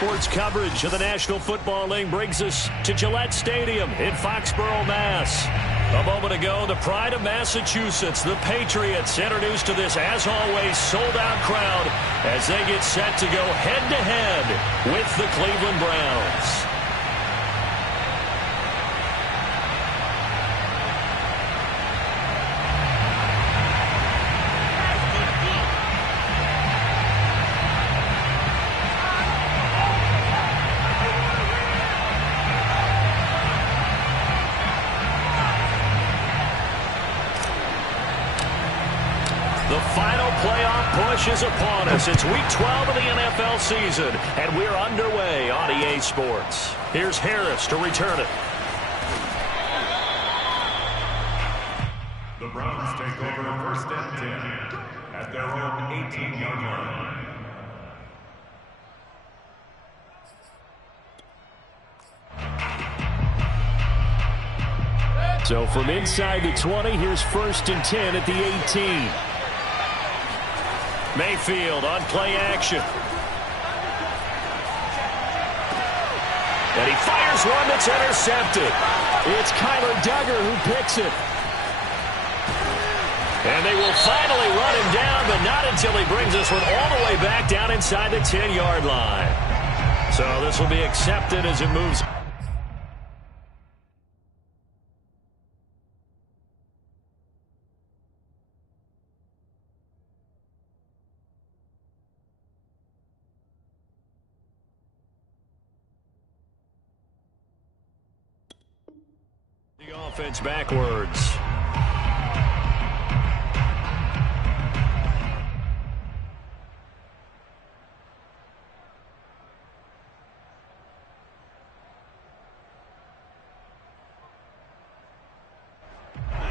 Sports coverage of the National Football League brings us to Gillette Stadium in Foxborough, Mass. A moment ago, the pride of Massachusetts, the Patriots, introduced to this, as always, sold-out crowd as they get set to go head-to-head with the Cleveland Browns. Is upon us. It's week 12 of the NFL season, and we're underway on EA Sports. Here's Harris to return it. The Browns take over first and 10 at their own 18-yard line. So from inside the 20, here's first and 10 at the 18. Mayfield on play action. And he fires one that's intercepted. It's Kyler Duggar who picks it. And they will finally run him down, but not until he brings this one all the way back down inside the 10-yard line. So this will be accepted as it moves. Offense backwards.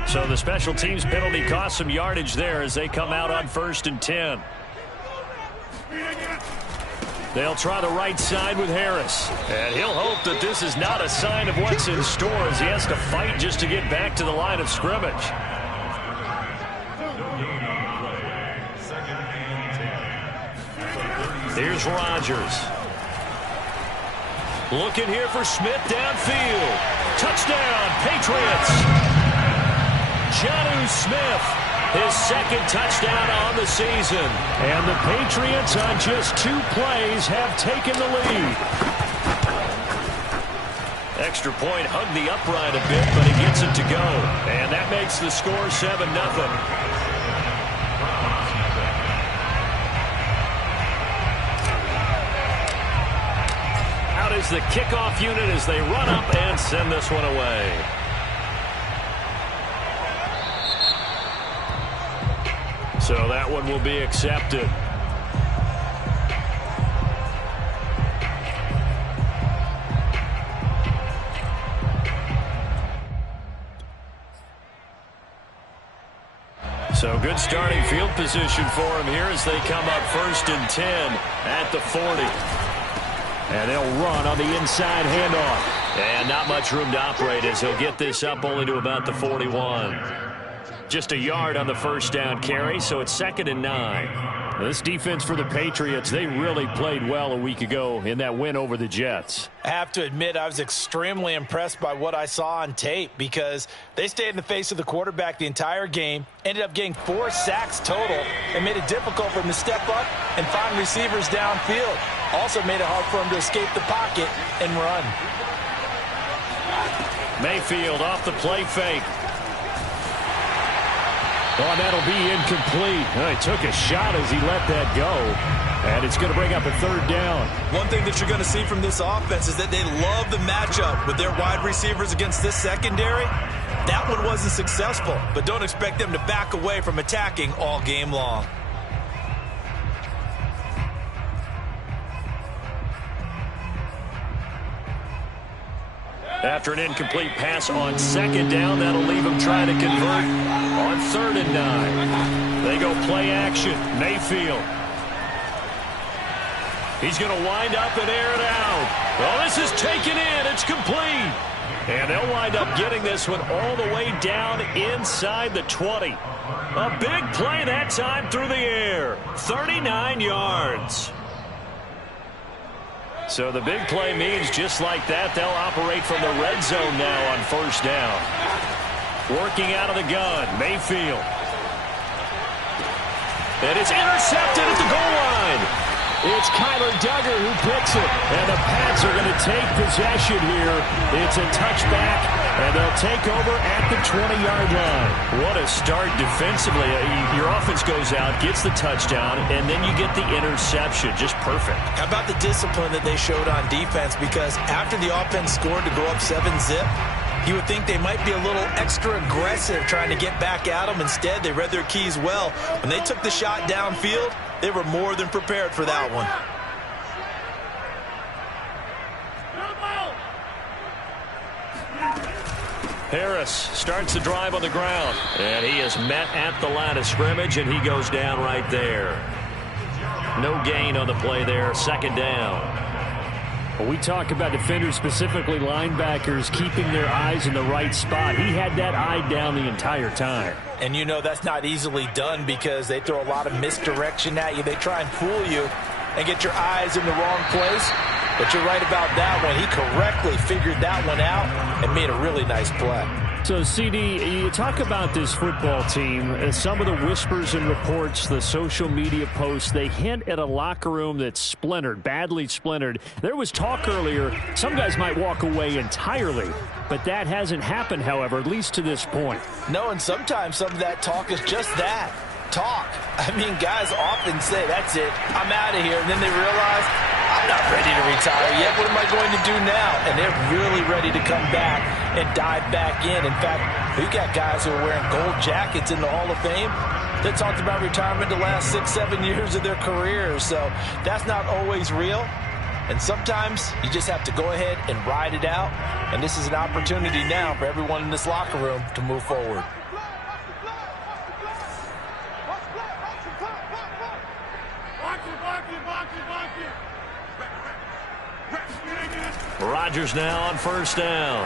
So the special teams penalty cost some yardage there as they come out on first and 10. They'll try the right side with Harris. And he'll hope that this is not a sign of what's in store as he has to fight just to get back to the line of scrimmage. Here's Rodgers. Looking here for Smith downfield. Touchdown, Patriots. Jonnu Smith. His second touchdown on the season. And the Patriots on just 2 plays have taken the lead. Extra point hugged the upright a bit, but he gets it to go. And that makes the score 7-0. Out is the kickoff unit as they run up and send this one away. So that one will be accepted. So good starting field position for him here as they come up first and 10 at the 40. And they'll run on the inside handoff. And not much room to operate as he'll get this up only to about the 41. Just a yard on the first down carry, so it's 2nd and 9. This defense for the Patriots, they really played well a week ago in that win over the Jets. I have to admit, I was extremely impressed by what I saw on tape because they stayed in the face of the quarterback the entire game, ended up getting 4 sacks total, and made it difficult for him to step up and find receivers downfield. Also made it hard for him to escape the pocket and run. Mayfield off the play fake. Oh, that'll be incomplete. He took a shot as he let that go. And it's going to bring up a 3rd down. One thing that you're going to see from this offense is that they love the matchup with their wide receivers against this secondary. That one wasn't successful, but don't expect them to back away from attacking all game long. After an incomplete pass on 2nd down, that'll leave him trying to convert on 3rd and 9. They go play action. Mayfield. He's going to wind up and air it out. Well, this is taken in. It's complete. And they'll wind up getting this one all the way down inside the 20. A big play that time through the air. 39 yards. So the big play means just like that, they'll operate from the red zone now on first down. Working out of the gun, Mayfield. And it's intercepted at the goal line. It's Kyler Duggar who picks it. And the Pats are going to take possession here. It's a touchback, and they'll take over at the 20-yard line. What a start defensively. Your offense goes out, gets the touchdown, and then you get the interception. Just perfect. How about the discipline that they showed on defense? Because after the offense scored to go up 7-zip, you would think they might be a little extra aggressive trying to get back at them. Instead, they read their keys well. When they took the shot downfield, they were more than prepared for that one. Harris starts the drive on the ground. And he is met at the line of scrimmage, and he goes down right there. No gain on the play there. Second down. Well, we talk about defenders, specifically linebackers, keeping their eyes in the right spot. He had that eye down the entire time. And you know that's not easily done because they throw a lot of misdirection at you. They try and fool you and get your eyes in the wrong place. But you're right about that one. He correctly figured that one out and made a really nice play. So, CD, you talk about this football team, some of the whispers and reports, the social media posts, they hint at a locker room that's splintered, badly splintered. There was talk earlier, some guys might walk away entirely, but that hasn't happened, however, at least to this point. No, and sometimes some of that talk is just that, talk. I mean, guys often say, that's it, I'm out of here, and then they realize, I'm not ready to retire yet. What am I going to do now? And they're really ready to come back and dive back in. In fact, we've got guys who are wearing gold jackets in the Hall of Fame that talked about retirement the last 6-7 years of their careers. So that's not always real. And sometimes you just have to go ahead and ride it out. And this is an opportunity now for everyone in this locker room to move forward. Rodgers now on first down.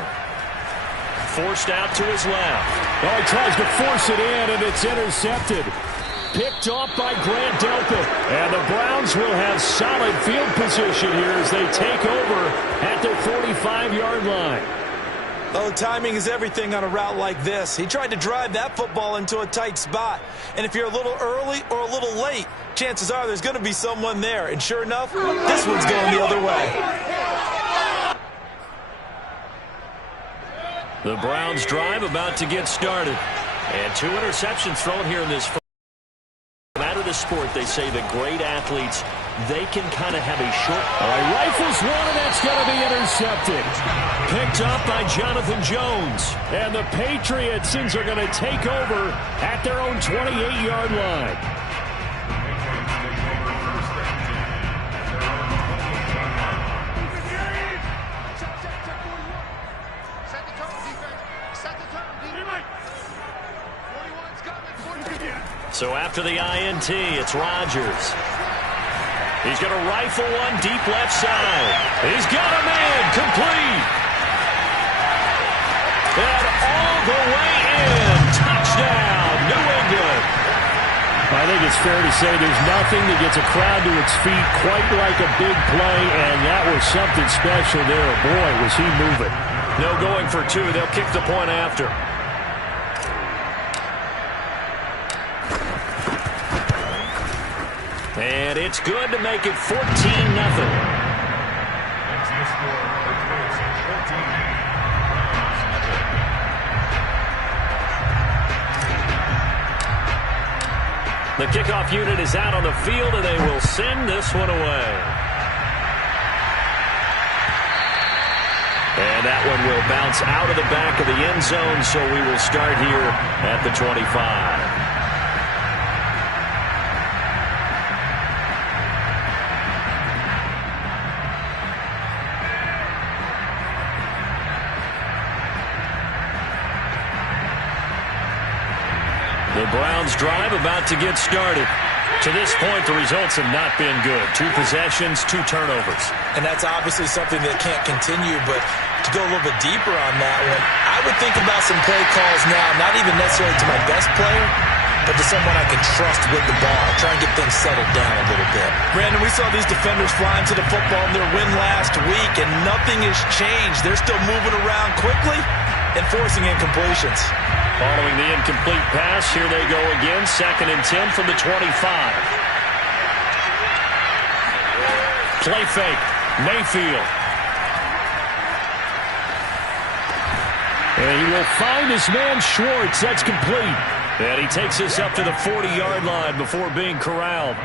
Forced out to his left. Oh, he tries to force it in, and it's intercepted. Picked off by Grant Delpit. And the Browns will have solid field position here as they take over at their 45-yard line. Oh, timing is everything on a route like this. He tried to drive that football into a tight spot. And if you're a little early or a little late, chances are there's going to be someone there. And sure enough, this one's going the other way. The Browns drive about to get started. And 2 interceptions thrown here in this first. No matter the sport, they say the great athletes, they can kind of have a short. Rifles one, and that's going to be intercepted. Picked up by Jonathan Jones. And the Patriots are going to take over at their own 28-yard line. So after the INT, it's Rodgers. He's going to rifle one deep left side. He's got a man complete. And all the way in. Touchdown, New England. I think it's fair to say there's nothing that gets a crowd to its feet quite like a big play, and that was something special there. Boy, was he moving. No going for 2. They'll kick the point after. And it's good to make it 14-0. The kickoff unit is out on the field, and they will send this one away. And that one will bounce out of the back of the end zone, so we will start here at the 25. The Browns drive about to get started. To this point, the results have not been good. 2 possessions, 2 turnovers. And that's obviously something that can't continue, but to go a little bit deeper on that one, I would think about some play calls now, not even necessarily to my best player, but to someone I can trust with the ball. Try and get things settled down a little bit. Brandon, we saw these defenders flying to the football in their win last week, and nothing has changed. They're still moving around quickly and forcing incompletions. Following the incomplete pass, here they go again. 2nd and 10 from the 25. Play fake. Mayfield. And he will find his man Schwartz. That's complete. And he takes us up to the 40-yard line before being corralled.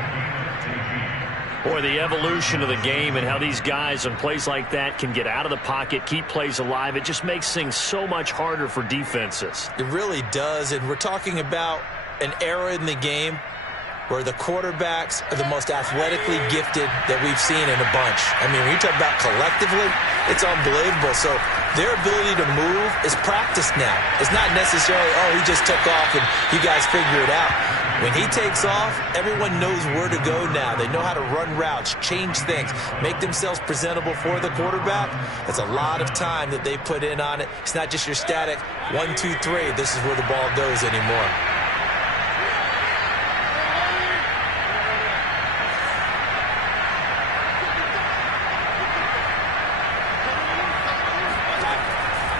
Boy, the evolution of the game and how these guys on plays like that can get out of the pocket, keep plays alive, it just makes things so much harder for defenses. It really does, and we're talking about an era in the game where the quarterbacks are the most athletically gifted that we've seen in a bunch. I mean, when you talk about collectively, it's unbelievable. So their ability to move is practiced now. It's not necessarily, oh, he just took off and you guys figure it out. When he takes off, everyone knows where to go now. They know how to run routes, change things, make themselves presentable for the quarterback. That's a lot of time that they put in on it. It's not just your static 1, 2, 3. This is where the ball goes anymore.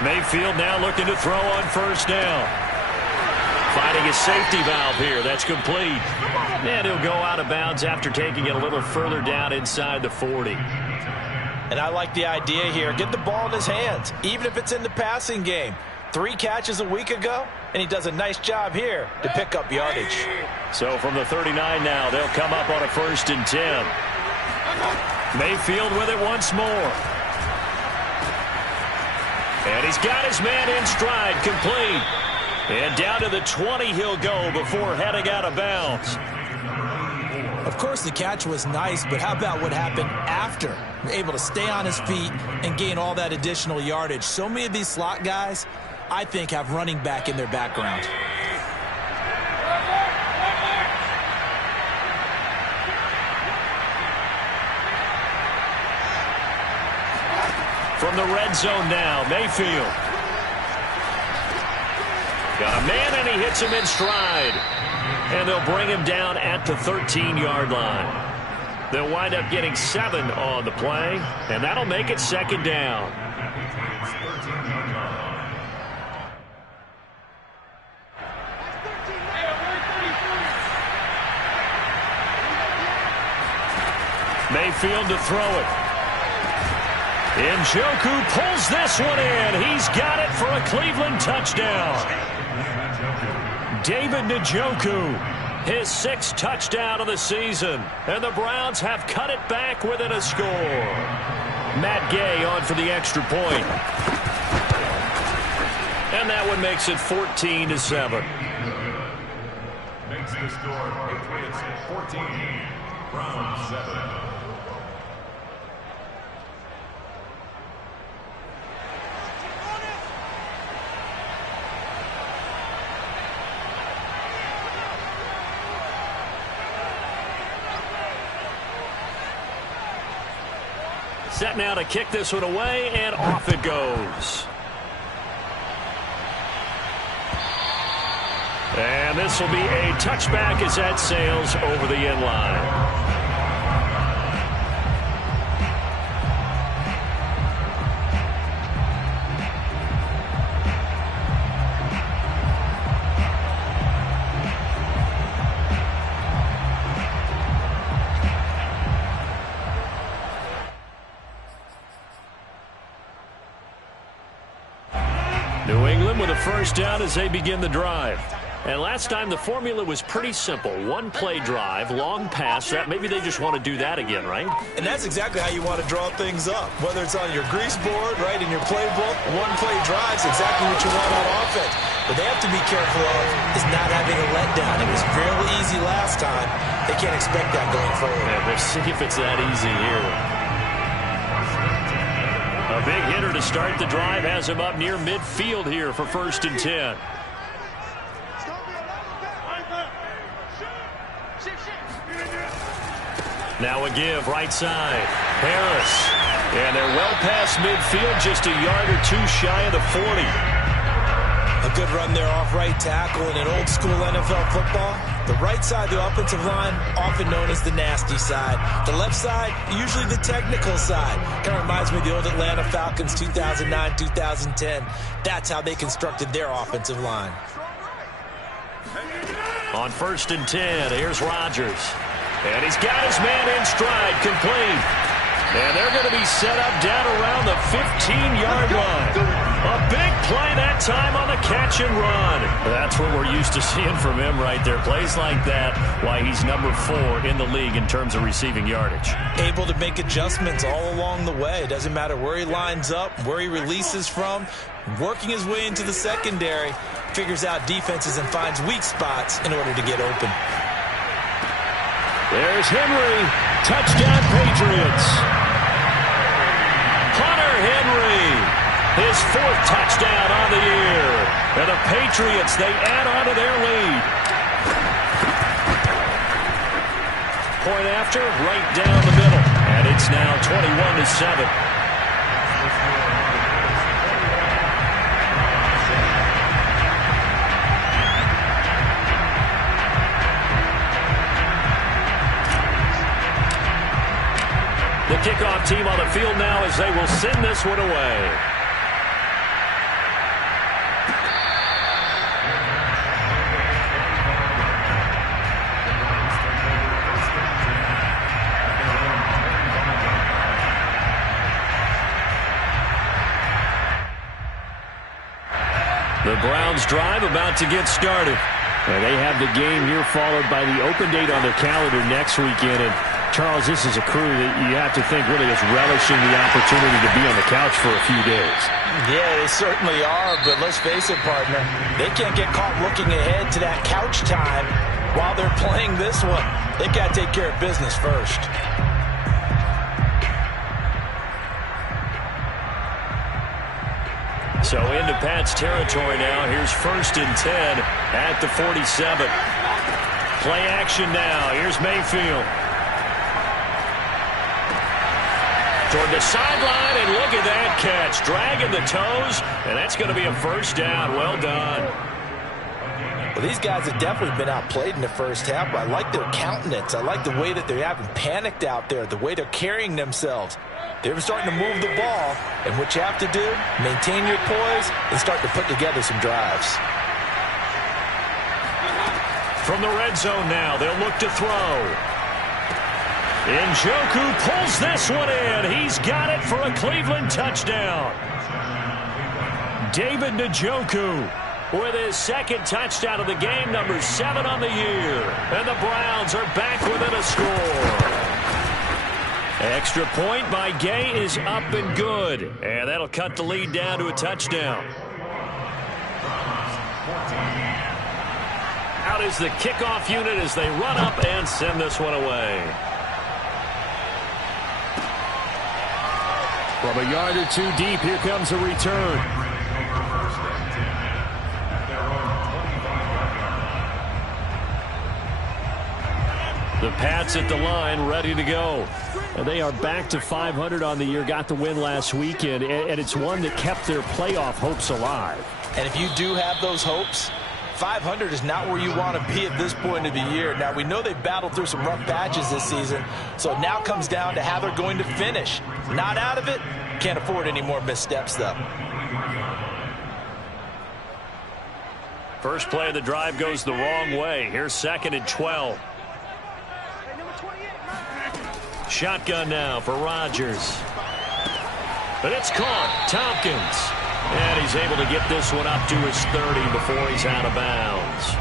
Mayfield now looking to throw on 1st down. Finding his safety valve here. That's complete. And he'll go out of bounds after taking it a little further down inside the 40. And I like the idea here. Get the ball in his hands, even if it's in the passing game. 3 catches a week ago, and he does a nice job here to pick up yardage. So from the 39 now, they'll come up on a 1st and 10. Mayfield with it once more. And he's got his man in stride, complete. And down to the 20 he'll go before heading out of bounds. Of course, the catch was nice, but how about what happened after? Able to stay on his feet and gain all that additional yardage. So many of these slot guys, I think, have running back in their background. From the red zone now, Mayfield. Got a man, and he hits him in stride. And they'll bring him down at the 13-yard line. They'll wind up getting 7 on the play, and that'll make it 2nd down. Mayfield to throw it. Njoku pulls this one in. He's got it for a Cleveland touchdown. David Njoku, his 6th touchdown of the season. And the Browns have cut it back within a score. Matt Gay on for the extra point. And that one makes it 14-7. Makes the score Patriots 14, Browns 7. Set now to kick this one away, and off it goes. And this will be a touchback as that sails over the end line. New England with a 1st down as they begin the drive. And last time the formula was pretty simple. 1 play drive, long pass. That maybe they just want to do that again, right? And that's exactly how you want to draw things up. Whether it's on your grease board, right, in your playbook, 1 play drive's exactly what you want on offense. What they have to be careful of is not having a letdown. It was fairly easy last time. They can't expect that going forward. Yeah, we'll see if it's that easy here. A big hitter to start the drive has him up near midfield here for 1st and 10. Now a give right side. Harris. And they're well past midfield, just a yard or 2 shy of the 40. A good run there off right tackle in an old-school NFL football. The right side of the offensive line, often known as the nasty side. The left side, usually the technical side. Kind of reminds me of the old Atlanta Falcons 2009, 2010. That's how they constructed their offensive line. On 1st and 10, here's Rodgers. And he's got his man in stride, complete. And they're going to be set up down around the 15-yard line. A big play that time on the catch and run. That's what we're used to seeing from him right there. Plays like that, why he's number 4 in the league in terms of receiving yardage. Able to make adjustments all along the way. Doesn't matter where he lines up, where he releases from. Working his way into the secondary, figures out defenses and finds weak spots in order to get open. There's Henry. Touchdown, Patriots. Hunter Henry. His 4th touchdown on the year. And the Patriots, they add on to their lead. Point after, right down the middle. And it's now 21-7. The kickoff team on the field now as they will send this one away. The Browns drive about to get started. And they have the game here followed by the open date on their calendar next weekend. And Charles, this is a crew that you have to think really is relishing the opportunity to be on the couch for a few days. Yeah, they certainly are, but let's face it, partner, they can't get caught looking ahead to that couch time while they're playing this one. They've got to take care of business first. So into Pat's territory now. Here's 1st and 10 at the 47. Play action now. Here's Mayfield. Toward the sideline, and look at that catch. Dragging the toes, and that's going to be a 1st down. Well done. Well, these guys have definitely been outplayed in the first half, but I like their countenance. I like the way that they haven't panicked out there, the way they're carrying themselves. They're starting to move the ball, and what you have to do, maintain your poise and start to put together some drives. From the red zone now, they'll look to throw. Njoku pulls this one in. He's got it for a Cleveland touchdown. David Njoku with his 2nd touchdown of the game, number 7 on the year. And the Browns are back within a score. Extra point by Gay is up and good. And that'll cut the lead down to a touchdown. Out is the kickoff unit as they run up and send this one away. From a yard or 2 deep, here comes a return. The Pats at the line, ready to go. And they are back to 500 on the year, got the win last weekend, and it's one that kept their playoff hopes alive. And if you do have those hopes, 500 is not where you want to be at this point of the year. Now, we know they've battled through some rough patches this season, so it now comes down to how they're going to finish. Not out of it, can't afford any more missteps, though. First play of the drive goes the wrong way. Here's 2nd and 12. Shotgun now for Rodgers. But it's caught. Tompkins. And he's able to get this one up to his 30 before he's out of bounds.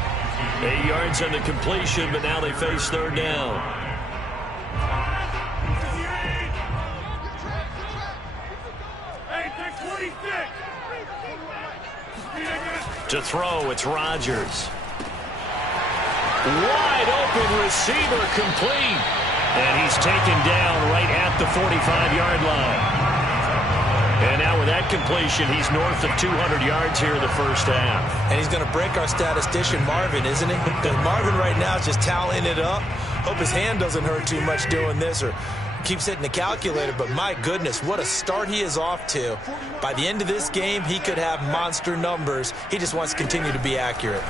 8 yards on the completion, but now they face 3rd down. To throw, it's Rodgers. Wide open receiver, complete. And he's taken down right at the 45-yard line. And now with that completion, he's north of 200 yards here in the first half. And he's going to break our statistician, Marvin, isn't he? Because Marvin right now is just tallying it up. Hope his hand doesn't hurt too much doing this, or keeps hitting the calculator, but my goodness, what a start he is off to. By the end of this game, he could have monster numbers. He just wants to continue to be accurate.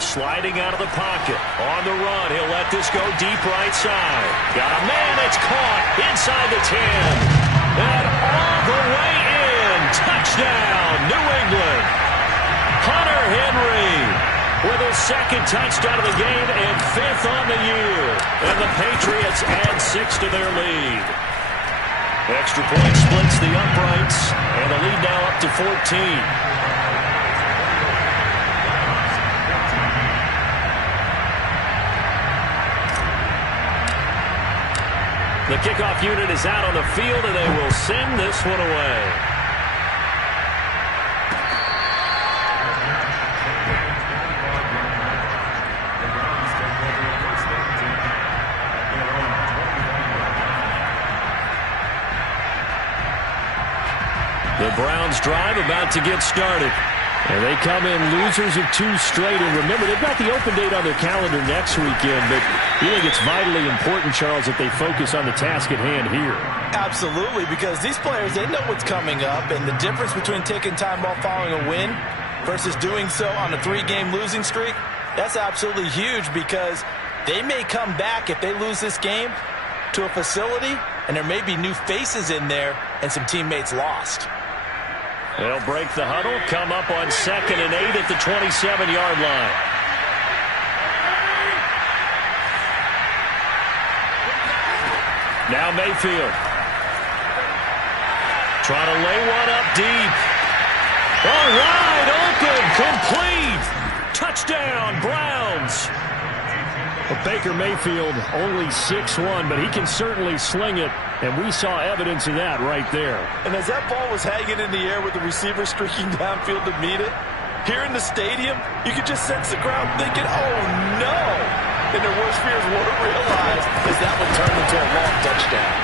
Sliding out of the pocket. On the run. He'll let this go deep right side. Got a man that's caught inside the 10. And all the way in. Touchdown, New England. Hunter Henry with his second touchdown of the game and 5th on the year. And the Patriots add 6 to their lead. Extra point splits the uprights. And the lead now up to 14. The kickoff unit is out on the field, and they will send this one away. The Browns drive about to get started. And they come in losers of 2 straight. And remember, they've got the open date on their calendar next weekend. But you think it's vitally important, Charles, that they focus on the task at hand here. Absolutely, because these players, they know what's coming up. And the difference between taking time off following a win versus doing so on a 3-game losing streak, that's absolutely huge, because they may come back if they lose this game to a facility, and there may be new faces in there and some teammates lost. They'll break the huddle, come up on 2nd and 8 at the 27-yard line. Now Mayfield. Trying to lay one up deep. All right, open, complete. Touchdown, Browns. Well, Baker Mayfield only 6'1", but he can certainly sling it, and we saw evidence of that right there. And as that ball was hanging in the air with the receiver streaking downfield to meet it, here in the stadium, you could just sense the crowd thinking, oh, no. And their worst fears won't realize as that would turn into a long touchdown.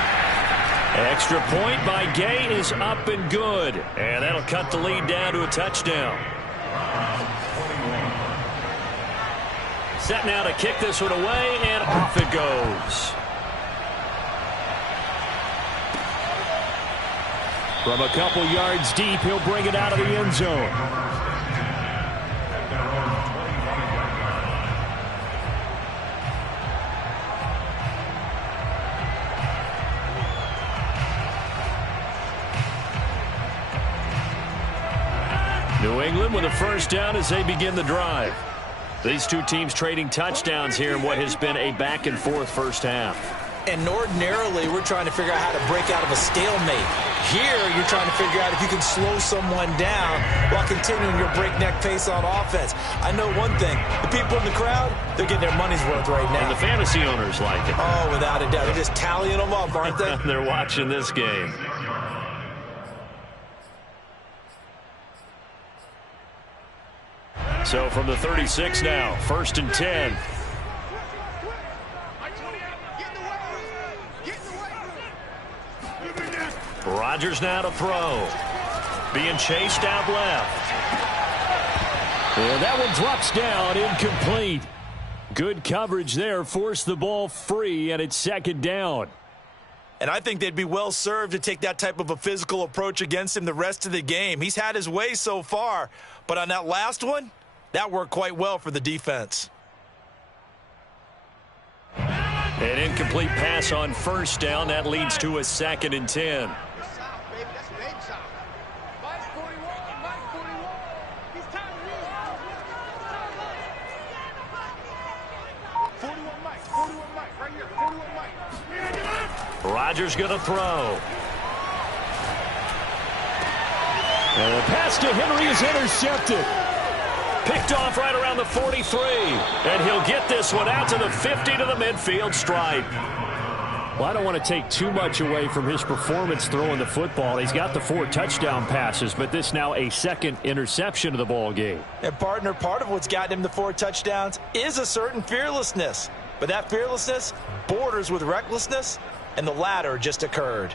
Extra point by Gay is up and good. And that'll cut the lead down to a touchdown. Set now to kick this one away, and off it goes. From a couple yards deep, he'll bring it out of the end zone. New England with a first down as they begin the drive. These two teams trading touchdowns here in what has been a back-and-forth first half. And ordinarily, we're trying to figure out how to break out of a stalemate. Here, you're trying to figure out if you can slow someone down while continuing your breakneck pace on offense. I know one thing. The people in the crowd, they're getting their money's worth right now. And the fantasy owners like it. Oh, without a doubt. They're just tallying them up, aren't they? They're watching this game. So from the 36 now, 1st and 10. Rodgers now to throw. Being chased out left. And that one drops down, incomplete. Good coverage there, forced the ball free, and it's 2nd down. And I think they'd be well served to take that type of a physical approach against him the rest of the game. He's had his way so far, but on that last one, that worked quite well for the defense. An incomplete pass on 1st down. That leads to a 2nd and 10. Rodgers going to throw. And the pass to Henry is intercepted. Picked off right around the 43. And he'll get this one out to the 50 to the midfield stripe. Well, I don't want to take too much away from his performance throwing the football. He's got the 4 touchdown passes, but this now a 2nd interception of the ball game. And, partner, part of what's gotten him the 4 touchdowns is a certain fearlessness. But that fearlessness borders with recklessness, and the latter just occurred.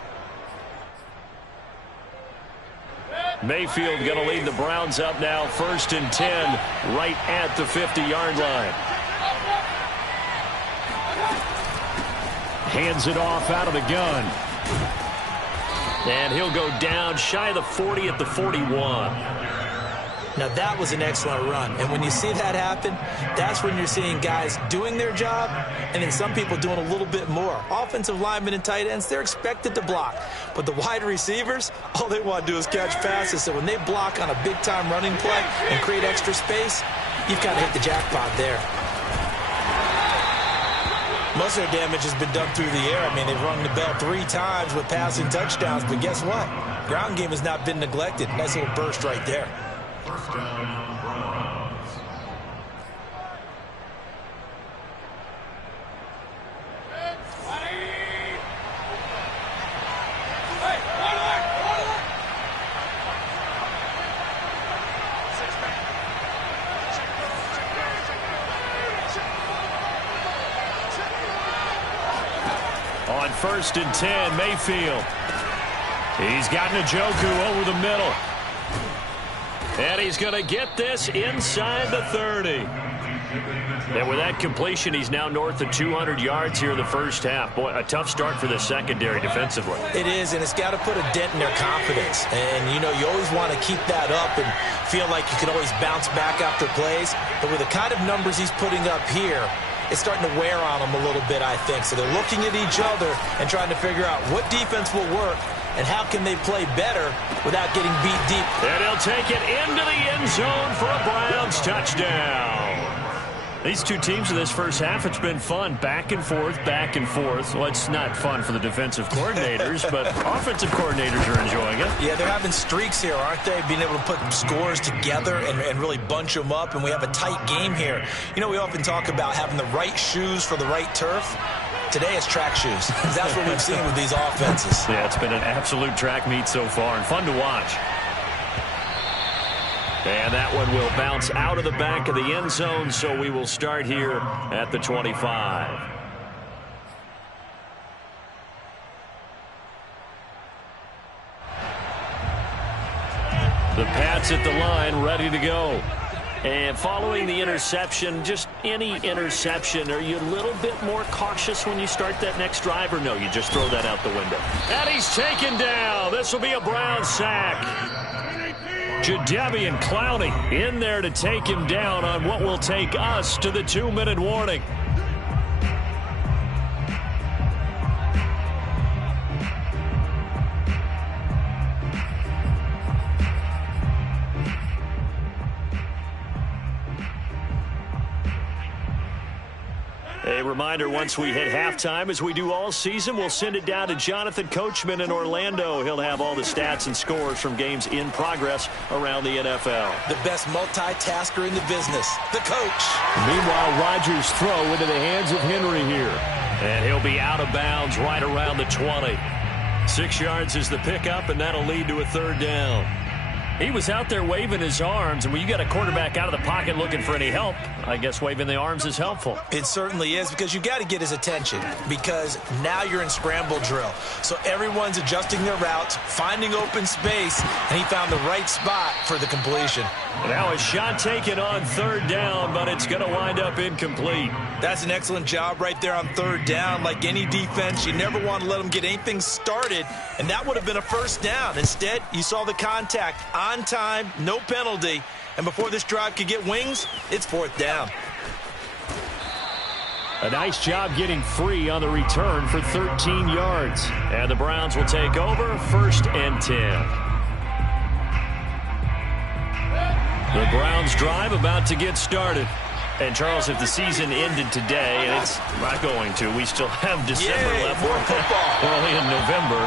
Mayfield going to lead the Browns up now, 1st and 10, right at the 50-yard line. Hands it off out of the gun. And he'll go down shy of the 40 at the 41. Now, that was an excellent run. And when you see that happen, that's when you're seeing guys doing their job and then some people doing a little bit more. Offensive linemen and tight ends, they're expected to block. But the wide receivers, all they want to do is catch passes. So when they block on a big-time running play and create extra space, you've got to hit the jackpot there. Most of their damage has been done through the air. I mean, they've rung the bell 3 times with passing touchdowns. But guess what? Ground game has not been neglected. Nice little burst right there. First down, Browns. On 1st and 10, Mayfield. He's got Njoku over the middle. And he's going to get this inside the 30. And with that completion, he's now north of 200 yards here in the first half. Boy, a tough start for the secondary defensively. It is, and it's got to put a dent in their confidence. And, you know, you always want to keep that up and feel like you can always bounce back after plays. But with the kind of numbers he's putting up here, it's starting to wear on them a little bit, I think. So they're looking at each other and trying to figure out what defense will work and how can they play better without getting beat deep. And he'll take it into the end zone for a Browns touchdown. These two teams in this first half, it's been fun. Back and forth, back and forth. Well, it's not fun for the defensive coordinators, but offensive coordinators are enjoying it. Yeah, they're having streaks here, aren't they? Being able to put scores together and really bunch them up, and we have a tight game here. You know, we often talk about having the right shoes for the right turf. Today it's track shoes. That's what we've seen with these offenses. Yeah, it's been an absolute track meet so far and fun to watch. And that one will bounce out of the back of the end zone, so we will start here at the 25. The Pats at the line, ready to go. And following the interception, just any interception, are you a little bit more cautious when you start that next drive, or no, you just throw that out the window? And he's taken down. This will be a Brown sack. Jadeveon Clowney in there to take him down on what will take us to the 2-minute warning. A reminder, once we hit halftime, as we do all season, we'll send it down to Jonathan Coachman in Orlando. He'll have all the stats and scores from games in progress around the NFL. The best multitasker in the business, the coach. Meanwhile, Rodgers' throw into the hands of Henry here. And he'll be out of bounds right around the 20. 6 yards is the pickup, and that'll lead to a 3rd down. He was out there waving his arms, and when you got a quarterback out of the pocket looking for any help, I guess waving the arms is helpful. It certainly is, because you got to get his attention, because now you're in scramble drill. So everyone's adjusting their routes, finding open space, and he found the right spot for the completion. Now a shot taken on 3rd down, but it's going to wind up incomplete. That's an excellent job right there on 3rd down. Like any defense, you never want to let them get anything started, and that would have been a 1st down. Instead, you saw the contact on time, no penalty, and before this drive could get wings, it's 4th down. A nice job getting free on the return for 13 yards. And the Browns will take over, 1st and 10. The Browns drive about to get started. And, Charles, if the season ended today, and it's not going to, we still have December left. More football. We're only in November.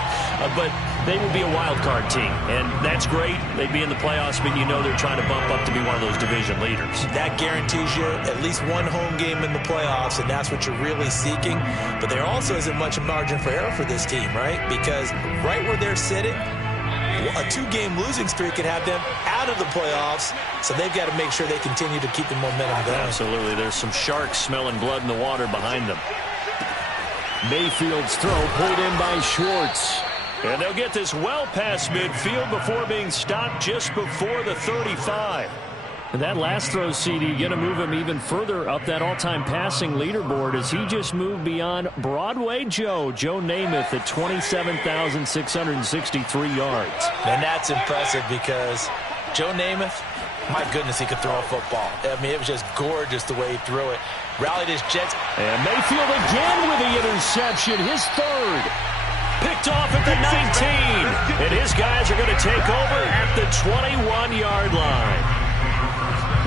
But they would be a wild card team, and that's great. They'd be in the playoffs, but you know they're trying to bump up to be one of those division leaders. That guarantees you at least one home game in the playoffs, and that's what you're really seeking. But there also isn't much margin for error for this team, right? Because right where they're sitting, a 2-game losing streak could have them out of the playoffs, so they've got to make sure they continue to keep the momentum going. Absolutely. There's some sharks smelling blood in the water behind them. Mayfield's throw pulled in by Schwartz. And they'll get this well past midfield before being stopped just before the 35. And that last throw, CD, going to move him even further up that all-time passing leaderboard as he just moved beyond Broadway Joe Namath at 27,663 yards. And that's impressive because Joe Namath, my goodness, he could throw a football. I mean, it was just gorgeous the way he threw it. Rallied his Jets. And Mayfield again with the interception, his third. Picked off at the 19. And his guys are going to take over at the 21-yard line.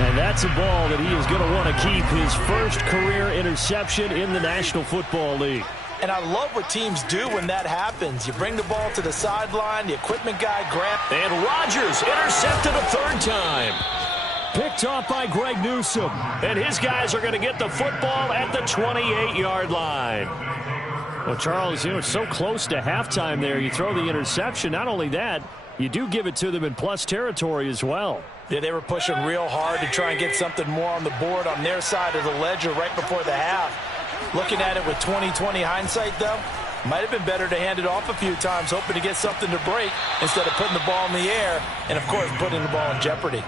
And that's a ball that he is going to want to keep, his first career interception in the National Football League. And I love what teams do when that happens. You bring the ball to the sideline, the equipment guy grabs. And Rodgers intercepted a third time. Picked off by Greg Newsome. And his guys are going to get the football at the 28-yard line. Well, Charles, it's so close to halftime there. You throw the interception. Not only that, you do give it to them in plus territory as well. Yeah, they were pushing real hard to try and get something more on the board on their side of the ledger right before the half. Looking at it with 20/20 hindsight, though, might have been better to hand it off a few times, hoping to get something to break instead of putting the ball in the air and, of course, putting the ball in jeopardy.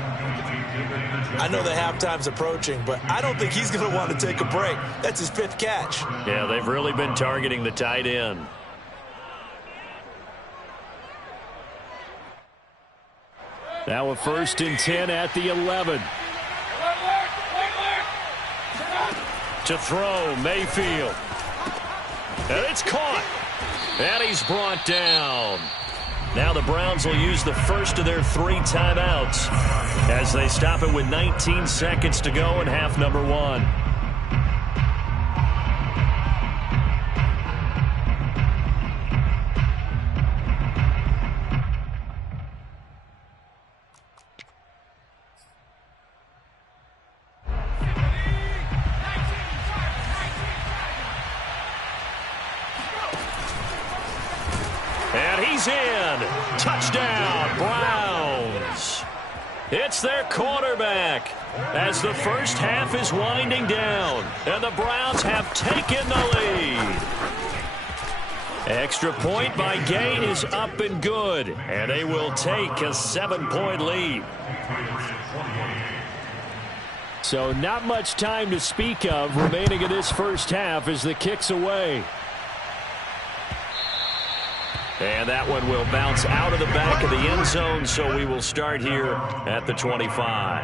I know the halftime's approaching, but I don't think he's going to want to take a break. That's his 5th catch. Yeah, they've really been targeting the tight end. Now a 1st and 10 at the 11. To throw, Mayfield. And it's caught. And he's brought down. Now the Browns will use the first of their 3 timeouts as they stop it with 19 seconds to go in half number 1. And he's in. Touchdown, Browns. It's their quarterback as the first half is winding down, and the Browns have taken the lead. Extra point by Gay is up and good, and they will take a 7-point lead. So not much time to speak of remaining in this first half as the kick's away. And that one will bounce out of the back of the end zone, so we will start here at the 25.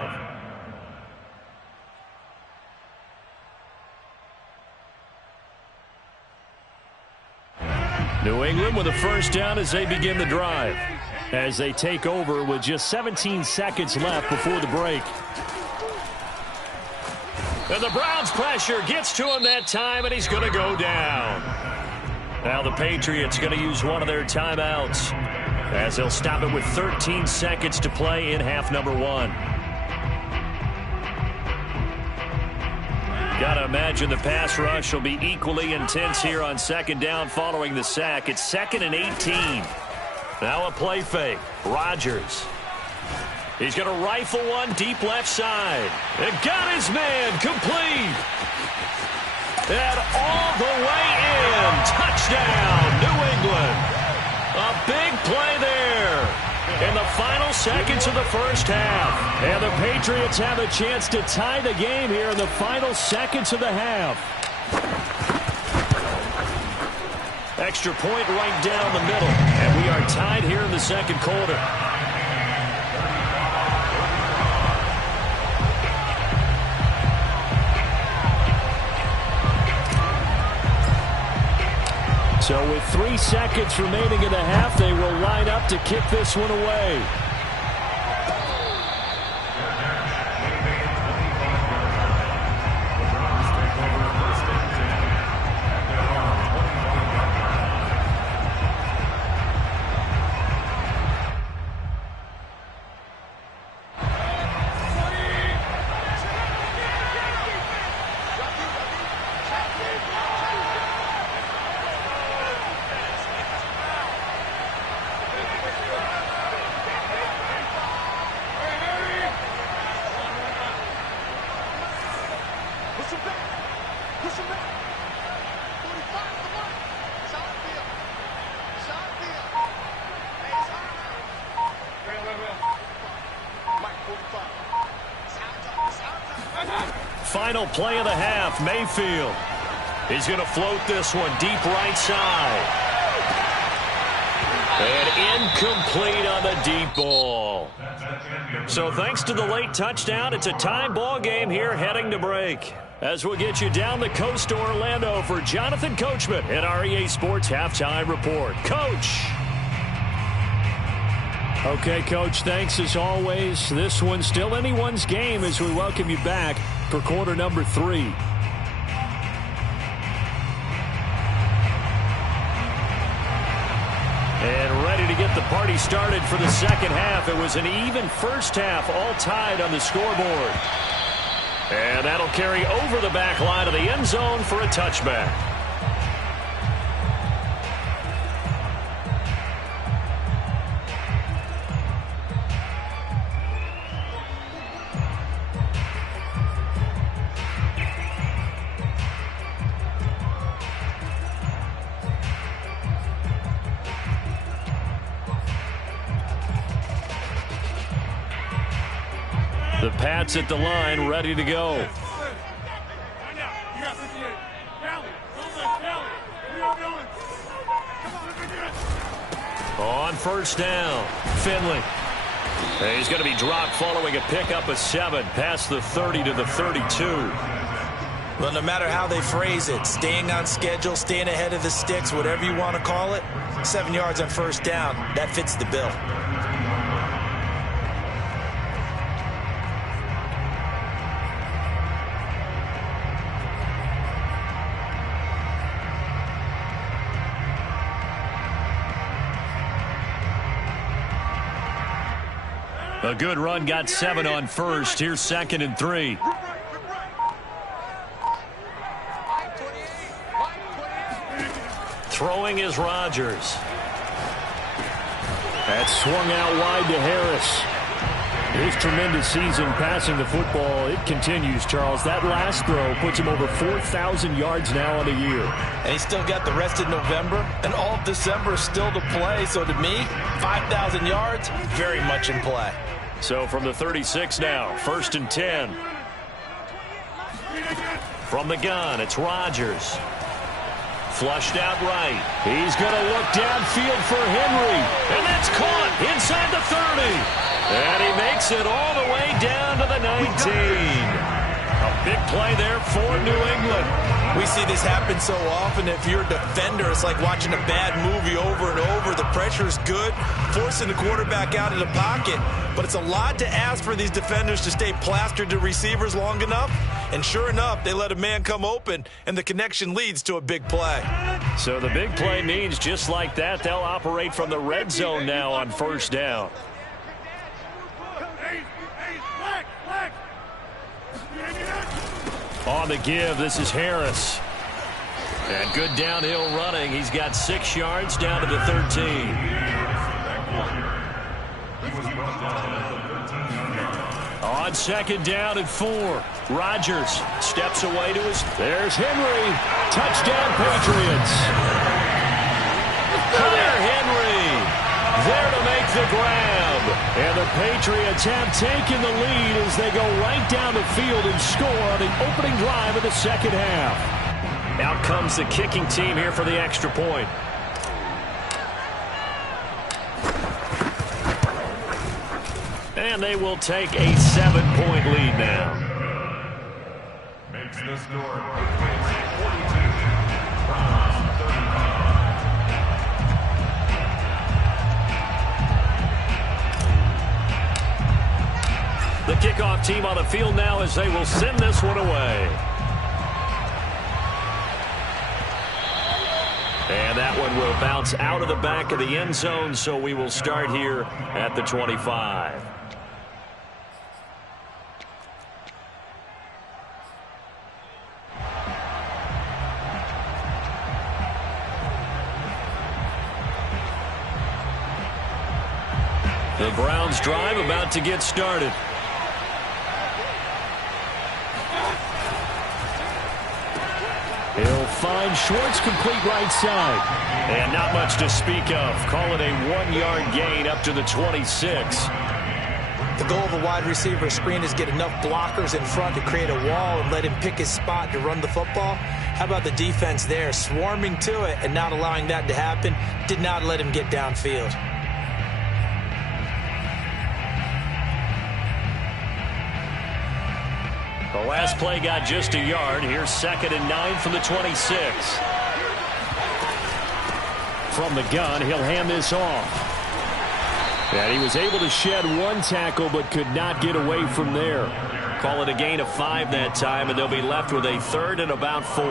New England with a first down as they begin the drive. As they take over with just 17 seconds left before the break. And the Browns pressure gets to him that time, and he's going to go down. Now the Patriots going to use one of their timeouts as they'll stop it with 13 seconds to play in half number 1. Got to imagine the pass rush will be equally intense here on second down following the sack. It's 2nd and 18. Now a play fake. Rodgers. He's going to rifle one deep left side. And got his man complete. And all the way in. Touchdown, New England. A big play there in the final seconds of the first half. And the Patriots have a chance to tie the game here in the final seconds of the half. Extra point right down the middle. And we are tied here in the second quarter. So with 3 seconds remaining in the half, they will line up to kick this one away. Final play of the half, Mayfield. He's going to float this one deep right side. And incomplete on the deep ball. So thanks to the late touchdown, it's a tie ball game here heading to break. As we'll get you down the coast to Orlando for Jonathan Coachman at our EA Sports Halftime Report. Coach. Okay, Coach, thanks as always. This one's still anyone's game as we welcome you back for quarter number 3. And ready to get the party started for the second half. It was an even first half, all tied on the scoreboard. And that'll carry over the back line of the end zone for a touchback. The Pats at the line, ready to go. On first down, Finley. He's going to be dropped following a pickup of 7 past the 30 to the 32. Well, no matter how they phrase it, staying on schedule, staying ahead of the sticks, whatever you want to call it, 7 yards on first down, that fits the bill. A good run got 7 on first. Here's 2nd and 3. Throwing is Rodgers. That swung out wide to Harris. His tremendous season passing the football, it continues, Charles. That last throw puts him over 4,000 yards now on the year. And he's still got the rest of November and all of December still to play. So to me, 5,000 yards, very much in play. So from the 36 now, 1st and 10. From the gun, it's Rodgers. Flushed out right. He's going to look downfield for Henry. And that's caught inside the 30. And he makes it all the way down to the 19. A big play there for New England. We see this happen so often. If you're a defender, it's like watching a bad movie over and over. The pressure is good, forcing the quarterback out of the pocket. But it's a lot to ask for these defenders to stay plastered to receivers long enough. And sure enough, they let a man come open, and the connection leads to a big play. So the big play means just like that, they'll operate from the red zone now on first down. On the give, this is Harris. And good downhill running. He's got 6 yards down to the 13. On 2nd down and 4. Rodgers steps away to his... There's Henry. Touchdown, Patriots. Hunter Henry there to make the grab. And the Patriots have taken the lead as they go right down the field and score on the opening drive of the second half. Out comes the kicking team here for the extra point. And they will take a 7-point lead now. Makes the score 42. The kickoff team on the field now as they will send this one away. And that one will bounce out of the back of the end zone, so we will start here at the 25. The Browns drive about to get started. He'll find Schwartz, complete right side. And not much to speak of. Call it a 1-yard gain up to the 26. The goal of a wide receiver screen is get enough blockers in front to create a wall and let him pick his spot to run the football. How about the defense there, swarming to it and not allowing that to happen? Did not let him get downfield. The last play got just a yard. Here's 2nd and 9 from the 26. From the gun, he'll hand this off. And he was able to shed one tackle but could not get away from there. Call it a gain of 5 that time, and they'll be left with a 3rd and about 4.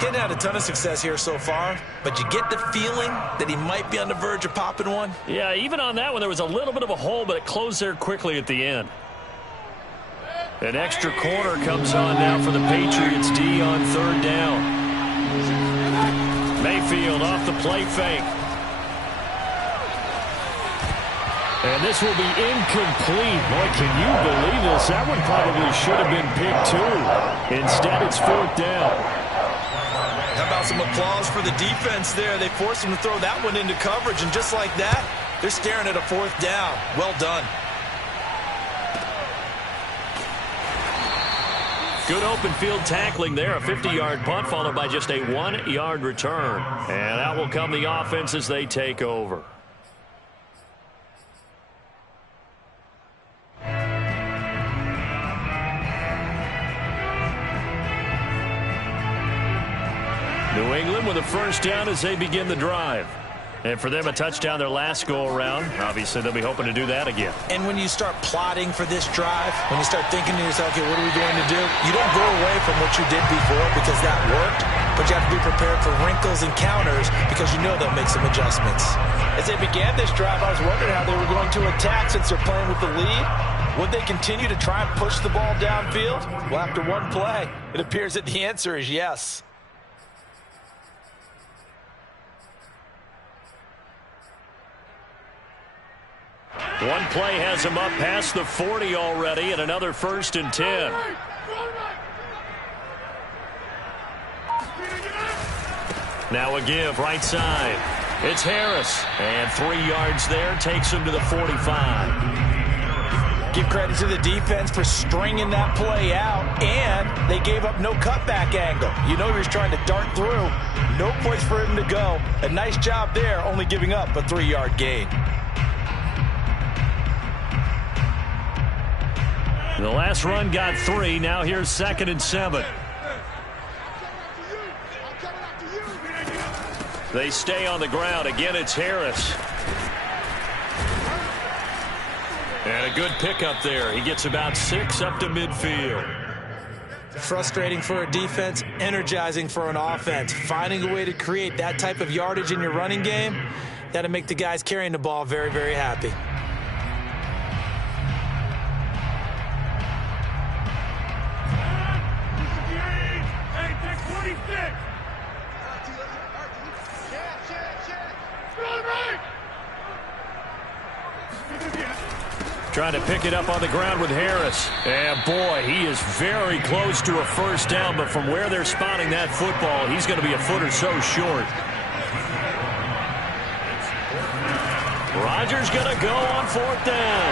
Getting had a ton of success here so far, but you get the feeling that he might be on the verge of popping one. Yeah, even on that one, there was a little bit of a hole, but it closed there quickly at the end. An extra corner comes on now for the Patriots D on 3rd down. Mayfield off the play fake. And this will be incomplete. Boy, can you believe this? That one probably should have been picked too. Instead, it's 4th down. How about some applause for the defense there? They forced him to throw that one into coverage, and just like that, they're staring at a 4th down. Well done. Good open field tackling there. A 50-yard punt followed by just a 1-yard return. And out will come the offense as they take over. New England with a 1st down as they begin the drive. And for them, a touchdown their last go-around. Obviously, they'll be hoping to do that again. And when you start plotting for this drive, when you start thinking to yourself, okay, what are we going to do? You don't go away from what you did before because that worked, but you have to be prepared for wrinkles and counters because you know they'll make some adjustments. As they began this drive, I was wondering how they were going to attack since they're playing with the lead. Would they continue to try and push the ball downfield? Well, after one play, it appears that the answer is yes. One play has him up past the 40 already, and another 1st and 10. Now a give right side. It's Harris, and 3 yards there takes him to the 45. Give credit to the defense for stringing that play out, and they gave up no cutback angle. You know he was trying to dart through. No place for him to go. A nice job there, only giving up a 3-yard gain. The last run got 3. Now here's 2nd and 7. They stay on the ground. Again, it's Harris. And a good pickup there. He gets about 6 up to midfield. Frustrating for a defense, energizing for an offense. Finding a way to create that type of yardage in your running game, that'll make the guys carrying the ball very, very happy. Trying to pick it up on the ground with Harris. And boy, he is very close to a 1st down, but from where they're spotting that football, he's going to be a foot or so short. Rodgers going to go on 4th down.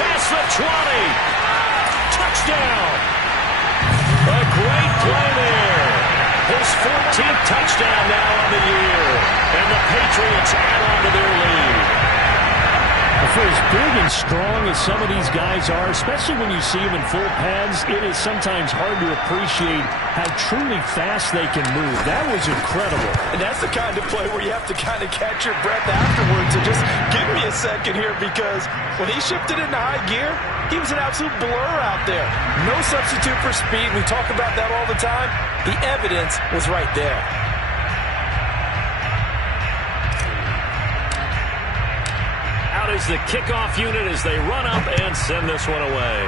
Past the 20. Touchdown. A great play there. His 14th touchdown now on the year. And the Patriots add on to their lead. For as big and strong as some of these guys are, especially when you see them in full pads, it is sometimes hard to appreciate how truly fast they can move. That was incredible. And that's the kind of play where you have to kind of catch your breath afterwards. So just give me a second here, because when he shifted into high gear, he was an absolute blur out there. No substitute for speed. We talk about that all the time. The evidence was right there. Is the kickoff unit as they run up and send this one away.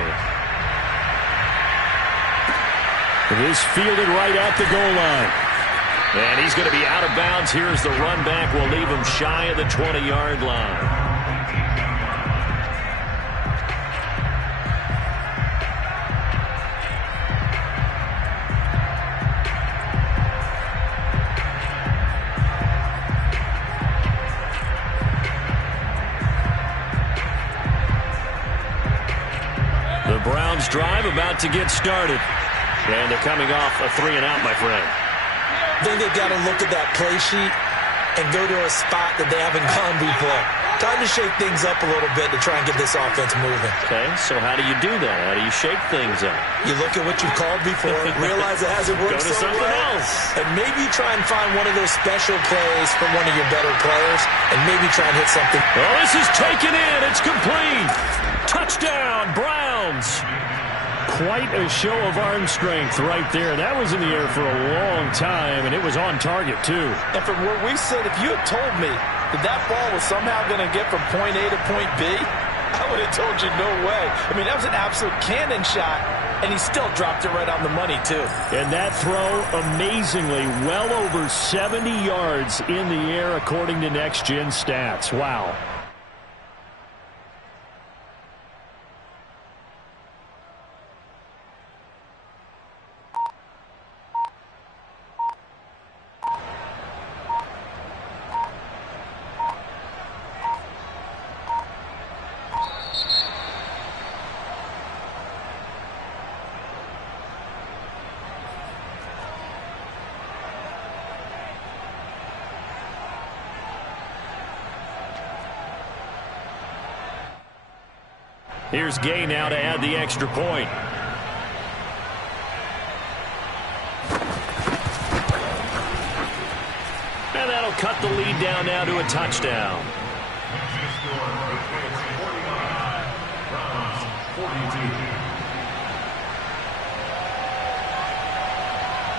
It is fielded right at the goal line. And he's going to be out of bounds. Here's the run back. We'll leave him shy of the 20-yard line. drive about to get started. And they're coming off a 3-and-out, my friend. I think they've got to look at that play sheet and go to a spot that they haven't gone before. Time to shake things up a little bit to try and get this offense moving. Okay, so how do you do that? How do you shake things up? You look at what you've called before, realize it hasn't worked Go to something else. and maybe try and find one of those special plays from one of your better players, and maybe try and hit something. Oh, this is taken in. It's complete. Touchdown, Browns. Quite a show of arm strength right there. That was in the air for a long time, and it was on target, too. And from where we sit, if you had told me that ball was somehow going to get from point A to point B, I would have told you no way. I mean, that was an absolute cannon shot, and he still dropped it right on the money, too. And that throw, amazingly, well over 70 yards in the air, according to Next Gen Stats. Wow. Here's Gay now to add the extra point. And that'll cut the lead down now to a touchdown.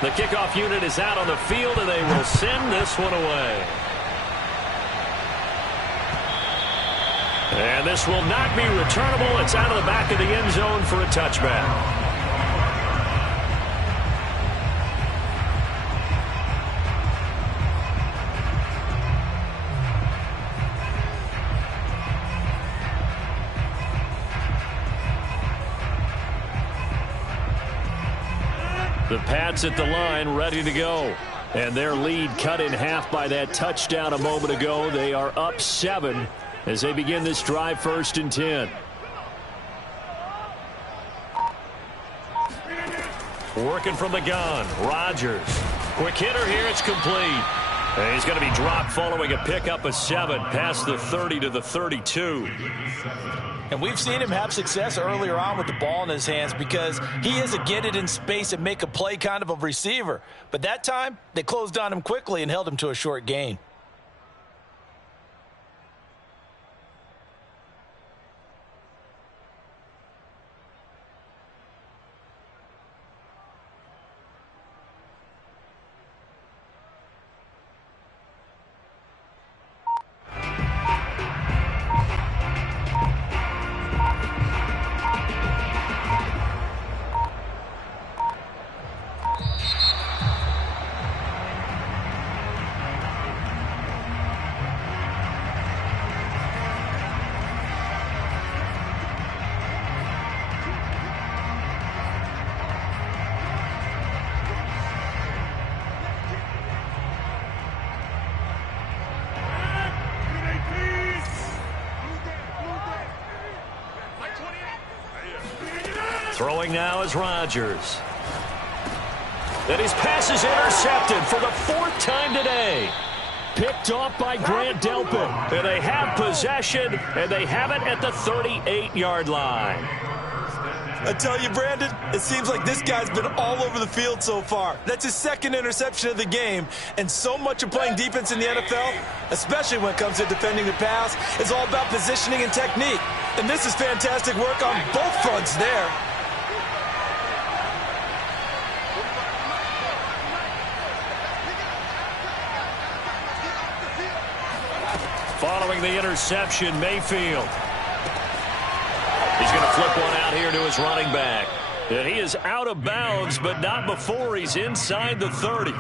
The kickoff unit is out on the field, and they will send this one away. And this will not be returnable. It's out of the back of the end zone for a touchback. The Pats at the line, ready to go. And their lead cut in half by that touchdown a moment ago. They are up 7 as they begin this drive, 1st and 10. Working from the gun, Rodgers. Quick hitter here, it's complete. And he's going to be dropped following a pickup of 7 past the 30 to the 32. And we've seen him have success earlier on with the ball in his hands because he is a get it in space and make a play kind of a receiver. But that time, they closed on him quickly and held him to a short gain. Throwing now is Rodgers. And his pass is intercepted for the 4th time today. Picked off by Grant Delpit. And they have possession, and they have it at the 38-yard line. I tell you, Brandon, it seems like this guy's been all over the field so far. That's his 2nd interception of the game, and so much of playing defense in the NFL, especially when it comes to defending the pass, is all about positioning and technique. And this is fantastic work on both fronts there. Following the interception, Mayfield. He's going to flip one out here to his running back. And he is out of bounds, but not before he's inside the 30.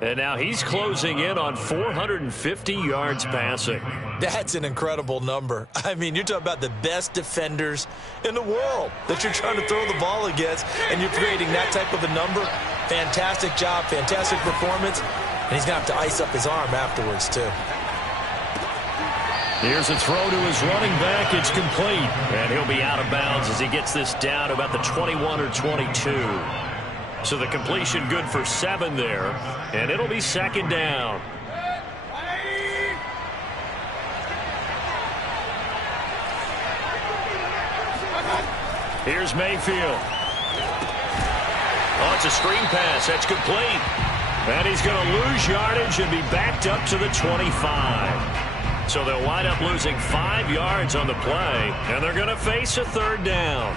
And now he's closing in on 450 yards passing. That's an incredible number. I mean, you're talking about the best defenders in the world that you're trying to throw the ball against, and you're creating that type of a number. Fantastic job, fantastic performance, and he's going to have to ice up his arm afterwards, too. Here's a throw to his running back. It's complete. And he'll be out of bounds as he gets this down to about the 21 or 22. So the completion good for 7 there. And it'll be second down. Here's Mayfield. Oh, it's a screen pass. That's complete. And he's going to lose yardage and be backed up to the 25. So they'll wind up losing 5 yards on the play, and they're going to face a third down.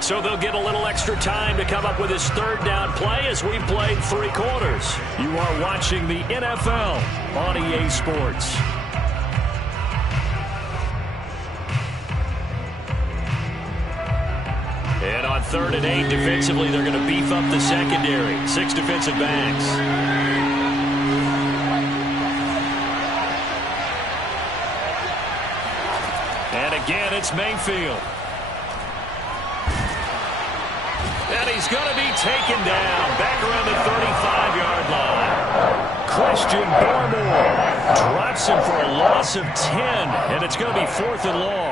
So they'll get a little extra time to come up with his third down play as we've played 3 quarters. You are watching the NFL on EA Sports. And on 3rd and 8, defensively, they're going to beef up the secondary. 6 defensive backs. And again, it's Mayfield. And he's going to be taken down back around the 35-yard line. Christian Barmore drops him for a loss of 10, and it's going to be 4th and long.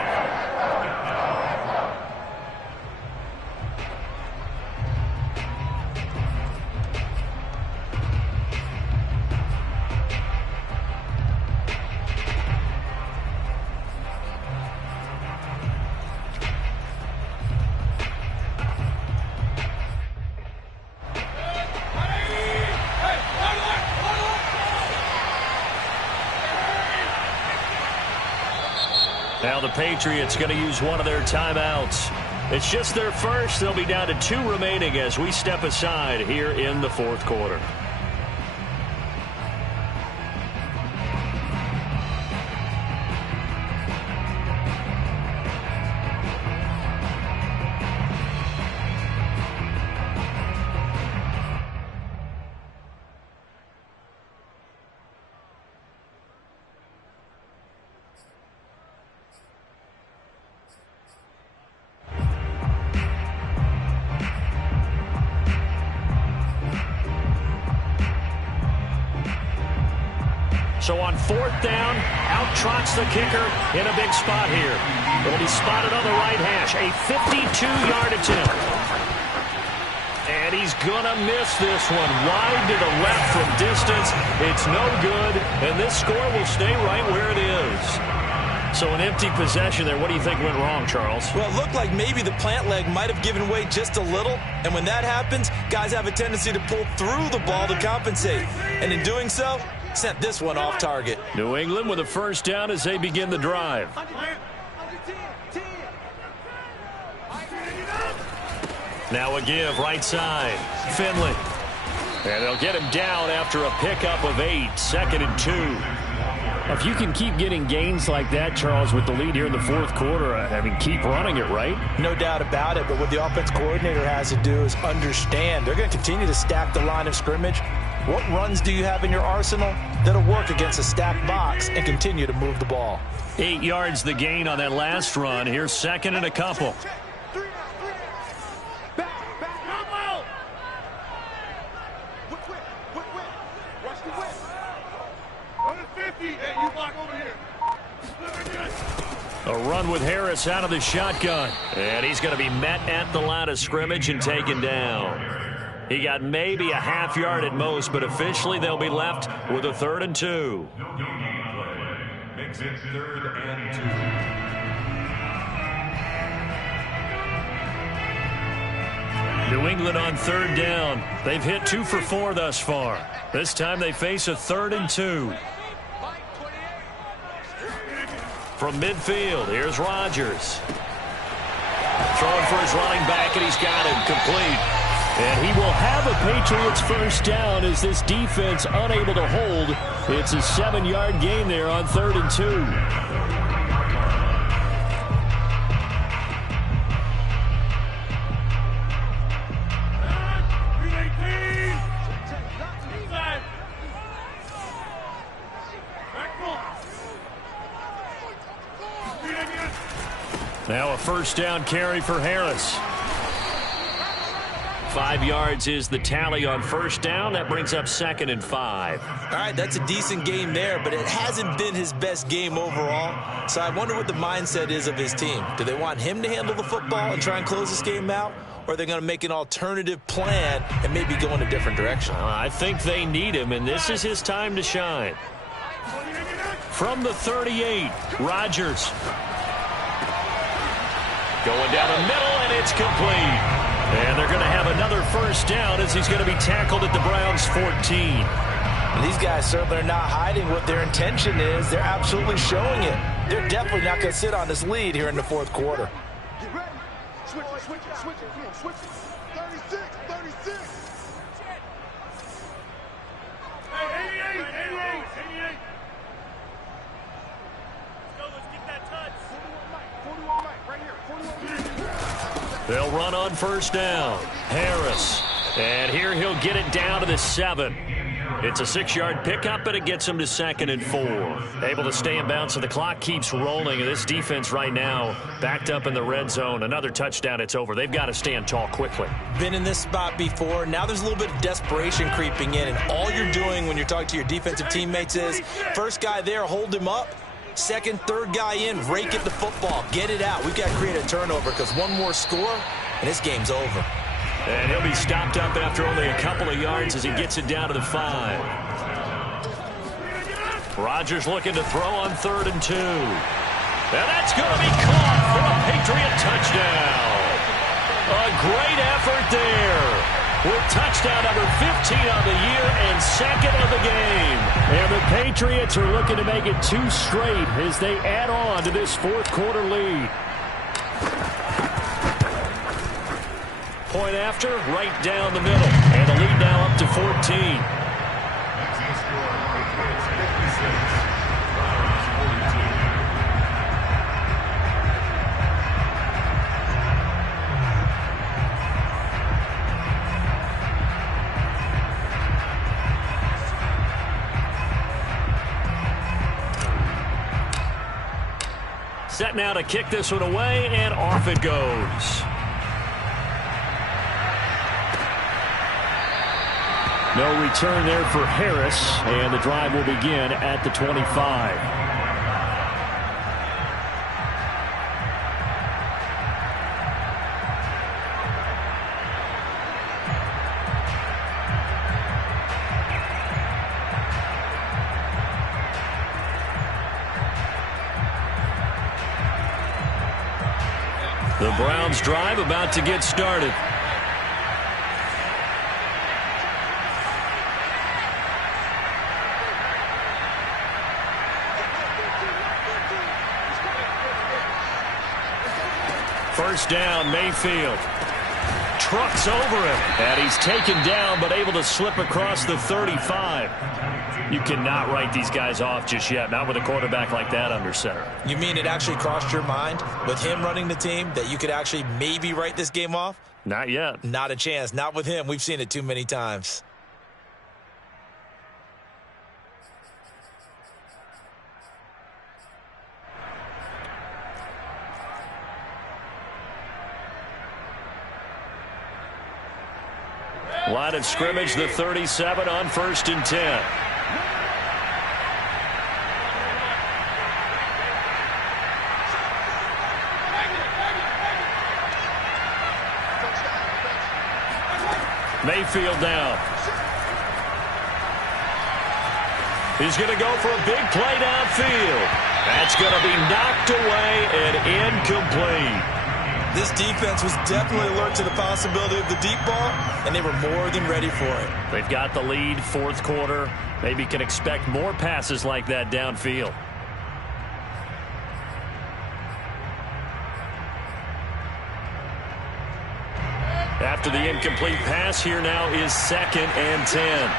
Now the Patriots going to use one of their timeouts. It's just their first. They'll be down to 2 remaining as we step aside here in the 4th quarter. So on 4th down, out trots the kicker in a big spot here. It'll be spotted on the right hash. A 52-yard attempt. And he's going to miss this one. Wide to the left from distance. It's no good. And this score will stay right where it is. So an empty possession there. What do you think went wrong, Charles? Well, it looked like maybe the plant leg might have given way just a little. And when that happens, guys have a tendency to pull through the ball to compensate. And in doing so, sent this one off target. New England with a first down as they begin the drive. Now a give right side. Finley. And they'll get him down after a pickup of 8. 2nd and 2. If you can keep getting gains like that, Charles, with the lead here in the 4th quarter, I mean, keep running it, right? No doubt about it, but what the offense coordinator has to do is understand they're going to continue to stack the line of scrimmage. What runs do you have in your arsenal that'll work against a stacked box and continue to move the ball? 8 yards the gain on that last run. Here's 2nd and a couple. A run with Harris out of the shotgun. And he's going to be met at the line of scrimmage and taken down. He got maybe a half yard at most, but officially they'll be left with a 3rd and 2. Makes it 3rd and 2. New England on 3rd down. They've hit 2 for 4 thus far. This time they face a 3rd and 2. From midfield, here's Rodgers. Throwing for his running back, and he's got him complete. And he will have a Patriots first down as this defense unable to hold. It's a 7-yard gain there on 3rd and 2. Now a first down carry for Harris. 5 yards is the tally on first down. That brings up 2nd and 5. All right, that's a decent game there, but it hasn't been his best game overall. So I wonder what the mindset is of his team. Do they want him to handle the football and try and close this game out? Or are they going to make an alternative plan and maybe go in a different direction? I think they need him, and this is his time to shine. From the 38, Rodgers. Going down the middle, and it's complete. And they're going to have another first down as he's going to be tackled at the Browns' 14. And these guys certainly are not hiding what their intention is. They're absolutely showing it. They're definitely not going to sit on this lead here in the fourth quarter. Get ready. Switch it. Come on, switch it. 36. 88. Let's get that touch. 41 Mike, right here. 41 They'll run on first down. Harris. And here he'll get it down to the 7. It's a 6-yard pickup, and it gets him to 2nd and 4. Able to stay in bounds, so the clock keeps rolling. And this defense right now backed up in the red zone. Another touchdown, it's over. They've got to stand tall quickly. Been in this spot before. Now there's a little bit of desperation creeping in. And all you're doing when you're talking to your defensive teammates is, first guy there, hold him up. Second, third guy in, rake at the football. Get it out. We've got to create a turnover because one more score, and this game's over. And he'll be stopped up after only a couple of yards as he gets it down to the 5. Rodgers looking to throw on 3rd and 2. And that's going to be caught for a Patriot touchdown. A great effort there. With touchdown number 15 on the year and 2nd of the game. And the Patriots are looking to make it 2 straight as they add on to this fourth quarter lead. Point after, right down the middle. And the lead now up to 14. Set now to kick this one away, and off it goes. No return there for Harris, and the drive will begin at the 25. The Browns drive about to get started. First down, Mayfield. Trucks over him. And he's taken down, but able to slip across the 35. You cannot write these guys off just yet, not with a quarterback like that under center. You mean it actually crossed your mind with him running the team that you could actually maybe write this game off? Not yet. Not a chance. Not with him. We've seen it too many times. Line of scrimmage, the 37 on 1st and 10. Mayfield down. He's going to go for a big play downfield. That's going to be knocked away and incomplete. This defense was definitely alert to the possibility of the deep ball, and they were more than ready for it. They've got the lead, fourth quarter. Maybe can expect more passes like that downfield. After the incomplete pass, here now is 2nd and 10.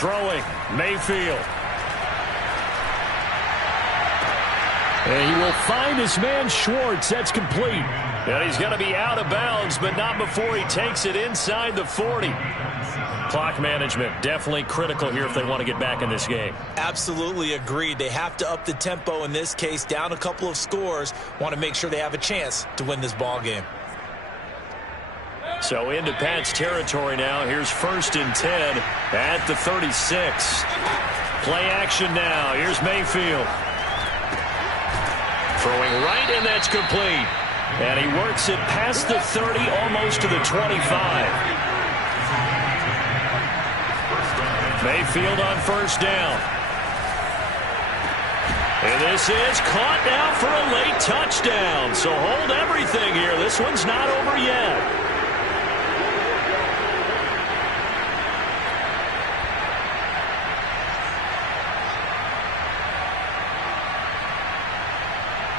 Throwing, Mayfield. And he will find his man Schwartz. That's complete. And he's going to be out of bounds, but not before he takes it inside the 40. Clock management definitely critical here if they want to get back in this game. Absolutely agreed. They have to up the tempo in this case, down a couple of scores. Want to make sure they have a chance to win this ball game. So into Pat's territory now. Here's 1st and 10 at the 36. Play action now. Here's Mayfield. Throwing right, and that's complete. And he works it past the 30, almost to the 25. Mayfield on 1st down. And this is caught now for a late touchdown. So hold everything here. This one's not over yet.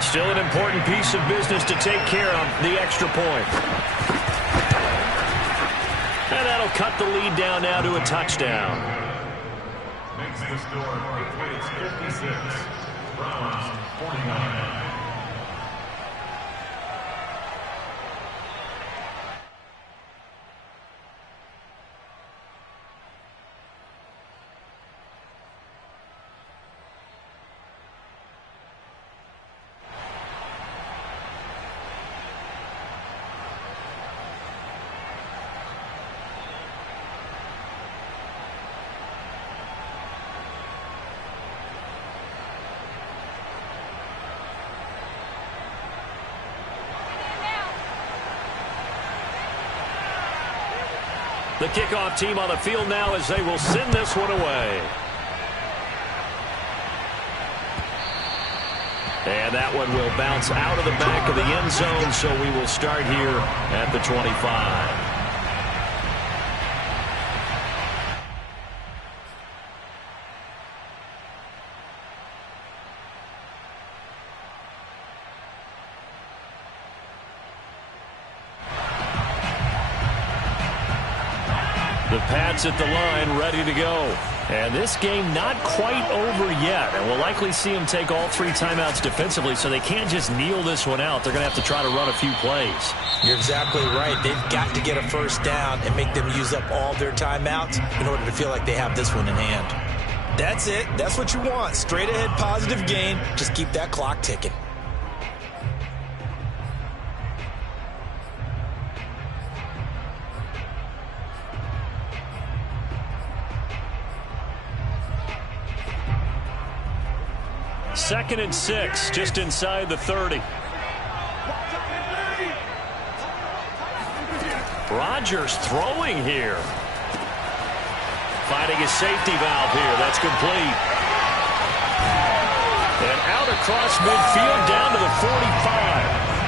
Still an important piece of business to take care of, the extra point. And that'll cut the lead down now to a touchdown. Makes the score Patriots 56, Browns 49. The kickoff team on the field now as they will send this one away. And that one will bounce out of the back of the end zone, so we will start here at the 25. The Pats at the line, ready to go. And this game not quite over yet. And we'll likely see them take all 3 timeouts defensively, so they can't just kneel this one out. They're going to have to try to run a few plays. You're exactly right. They've got to get a 1st down and make them use up all their timeouts in order to feel like they have this one in hand. That's it. That's what you want. Straight ahead positive gain. Just keep that clock ticking. Second and 6, just inside the 30. Rodgers throwing here. Finding a safety valve here. That's complete. And out across midfield down to the 45.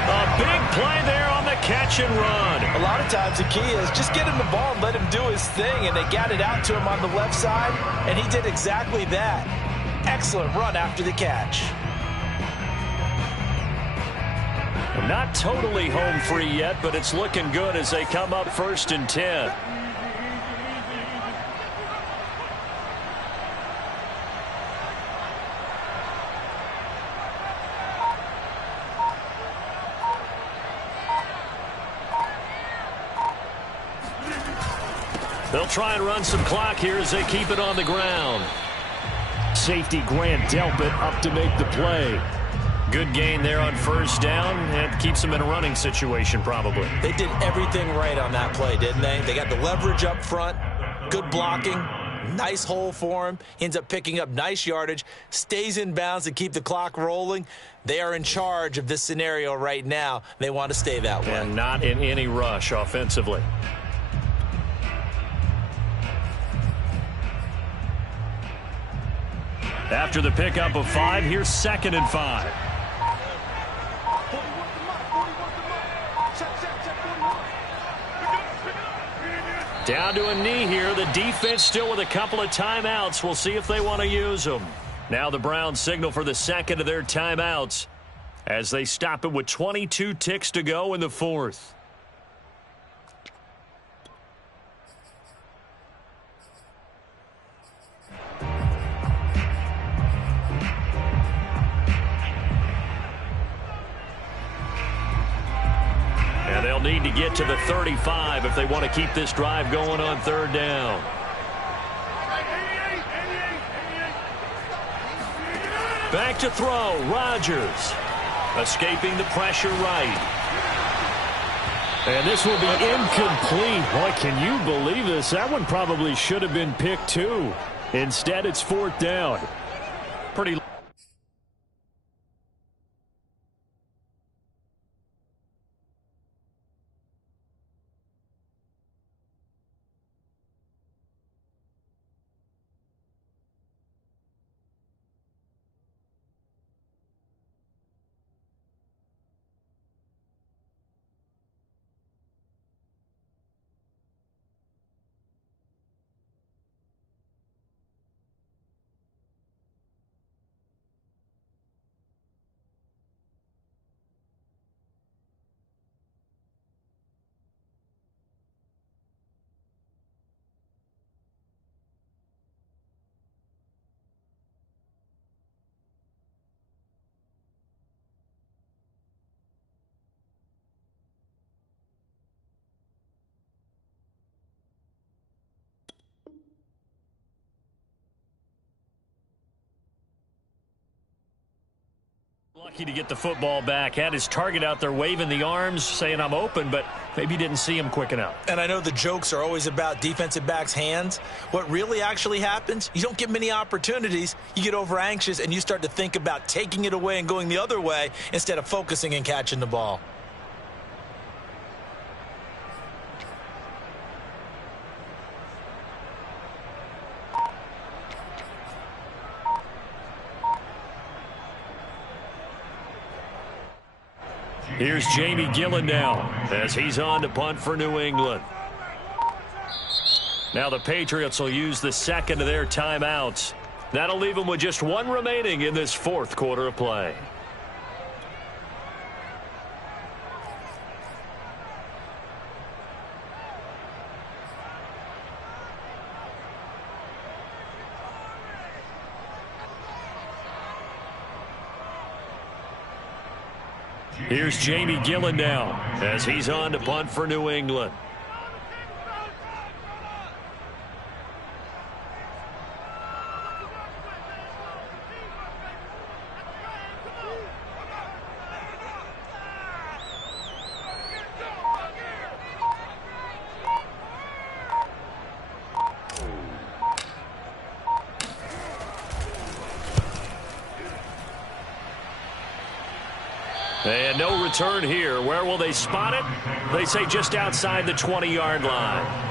A big play there on the catch and run. A lot of times the key is just get him the ball and let him do his thing. And they got it out to him on the left side. And he did exactly that. Excellent run after the catch. Not totally home free yet, but it's looking good as they come up 1st and 10. They'll try and run some clock here as they keep it on the ground. Safety Grant Delpit up to make the play. Good gain there on 1st down. It keeps them in a running situation probably. They did everything right on that play, didn't they? They got the leverage up front, good blocking, nice hole for him. He ends up picking up nice yardage, stays in bounds to keep the clock rolling. They are in charge of this scenario right now. They want to stay that way. And not in any rush offensively. After the pickup of 5, here's 2nd and 5. Down to a knee here. The defense still with a couple of timeouts. We'll see if they want to use them. Now the Browns signal for the 2nd of their timeouts as they stop it with 22 ticks to go in the 4th. need to get to the 35 if they want to keep this drive going on third down. Back to throw, Rodgers. Escaping the pressure right. And this will be incomplete. Boy, can you believe this? That one probably should have been picked too. Instead, it's fourth down. Pretty. Lucky to get the football back. Had his target out there waving the arms, saying I'm open, but maybe didn't see him quick enough. And I know the jokes are always about defensive backs' hands. What really actually happens, you don't get many opportunities. You get over anxious, and you start to think about taking it away and going the other way instead of focusing and catching the ball. Here's Jamie Gillen now as he's on to punt for New England. Now the Patriots will use the second of their timeouts. That'll leave them with just one remaining in this fourth quarter of play. Here's Jamie Gillen now as he's on to punt for New England. And no return here. Where will they spot it? They say just outside the 20-yard line.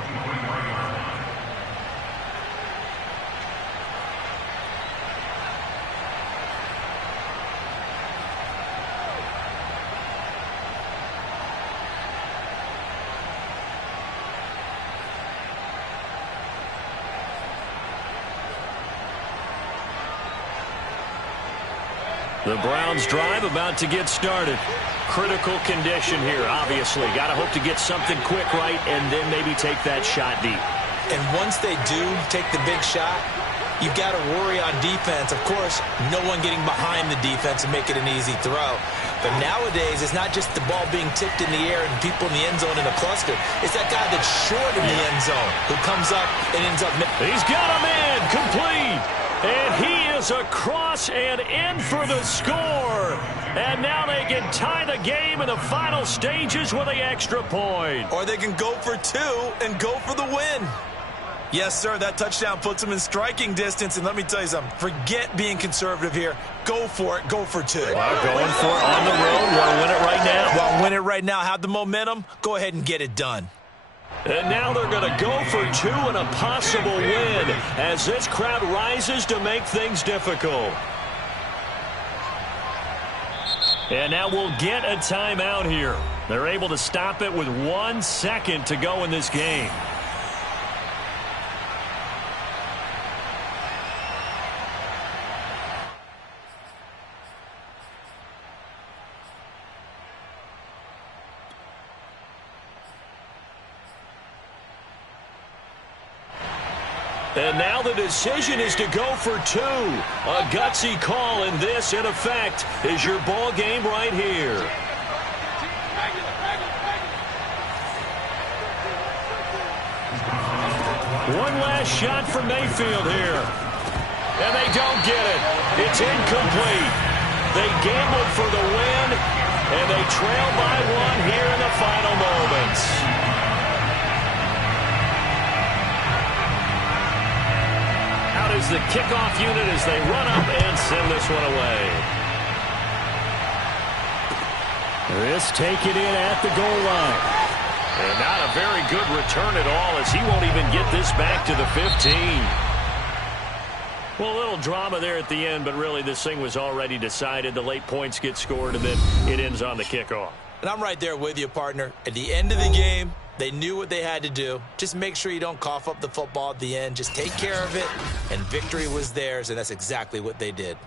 The Browns drive about to get started. Critical condition here, obviously. Got to hope to get something quick right and then maybe take that shot deep. And once they do take the big shot, you've got to worry on defense. Of course, no one getting behind the defense and make it an easy throw. But nowadays, it's not just the ball being tipped in the air and people in the end zone in a cluster. It's that guy that's short in the end zone who comes up and ends up. He's got him in, complete. And he is across and in for the score. And now they can tie the game in the final stages with the extra point. Or they can go for two and go for the win. Yes, sir, that touchdown puts them in striking distance. And let me tell you something, forget being conservative here. Go for it. Go for two. Well, going for it on the road. Want to win it right now? Well, win it right now. Have the momentum. Go ahead and get it done. And now they're going to go for two and a possible win as this crowd rises to make things difficult. And now we'll get a timeout here. They're able to stop it with 1 second to go in this game. And now the decision is to go for two. A gutsy call, and this, in effect, is your ball game right here. One last shot for Mayfield here. And they don't get it. It's incomplete. They gambled for the win, and they trail by one here in the final moments. Out is the kickoff unit as they run up and send this one away. This taken in at the goal line. And not a very good return at all, as he won't even get this back to the 15. Well, a little drama there at the end, but really this thing was already decided. The late points get scored, and then it ends on the kickoff. And I'm right there with you, partner. At the end of the game, they knew what they had to do. Just make sure you don't cough up the football at the end. Just take care of it, and victory was theirs, and that's exactly what they did.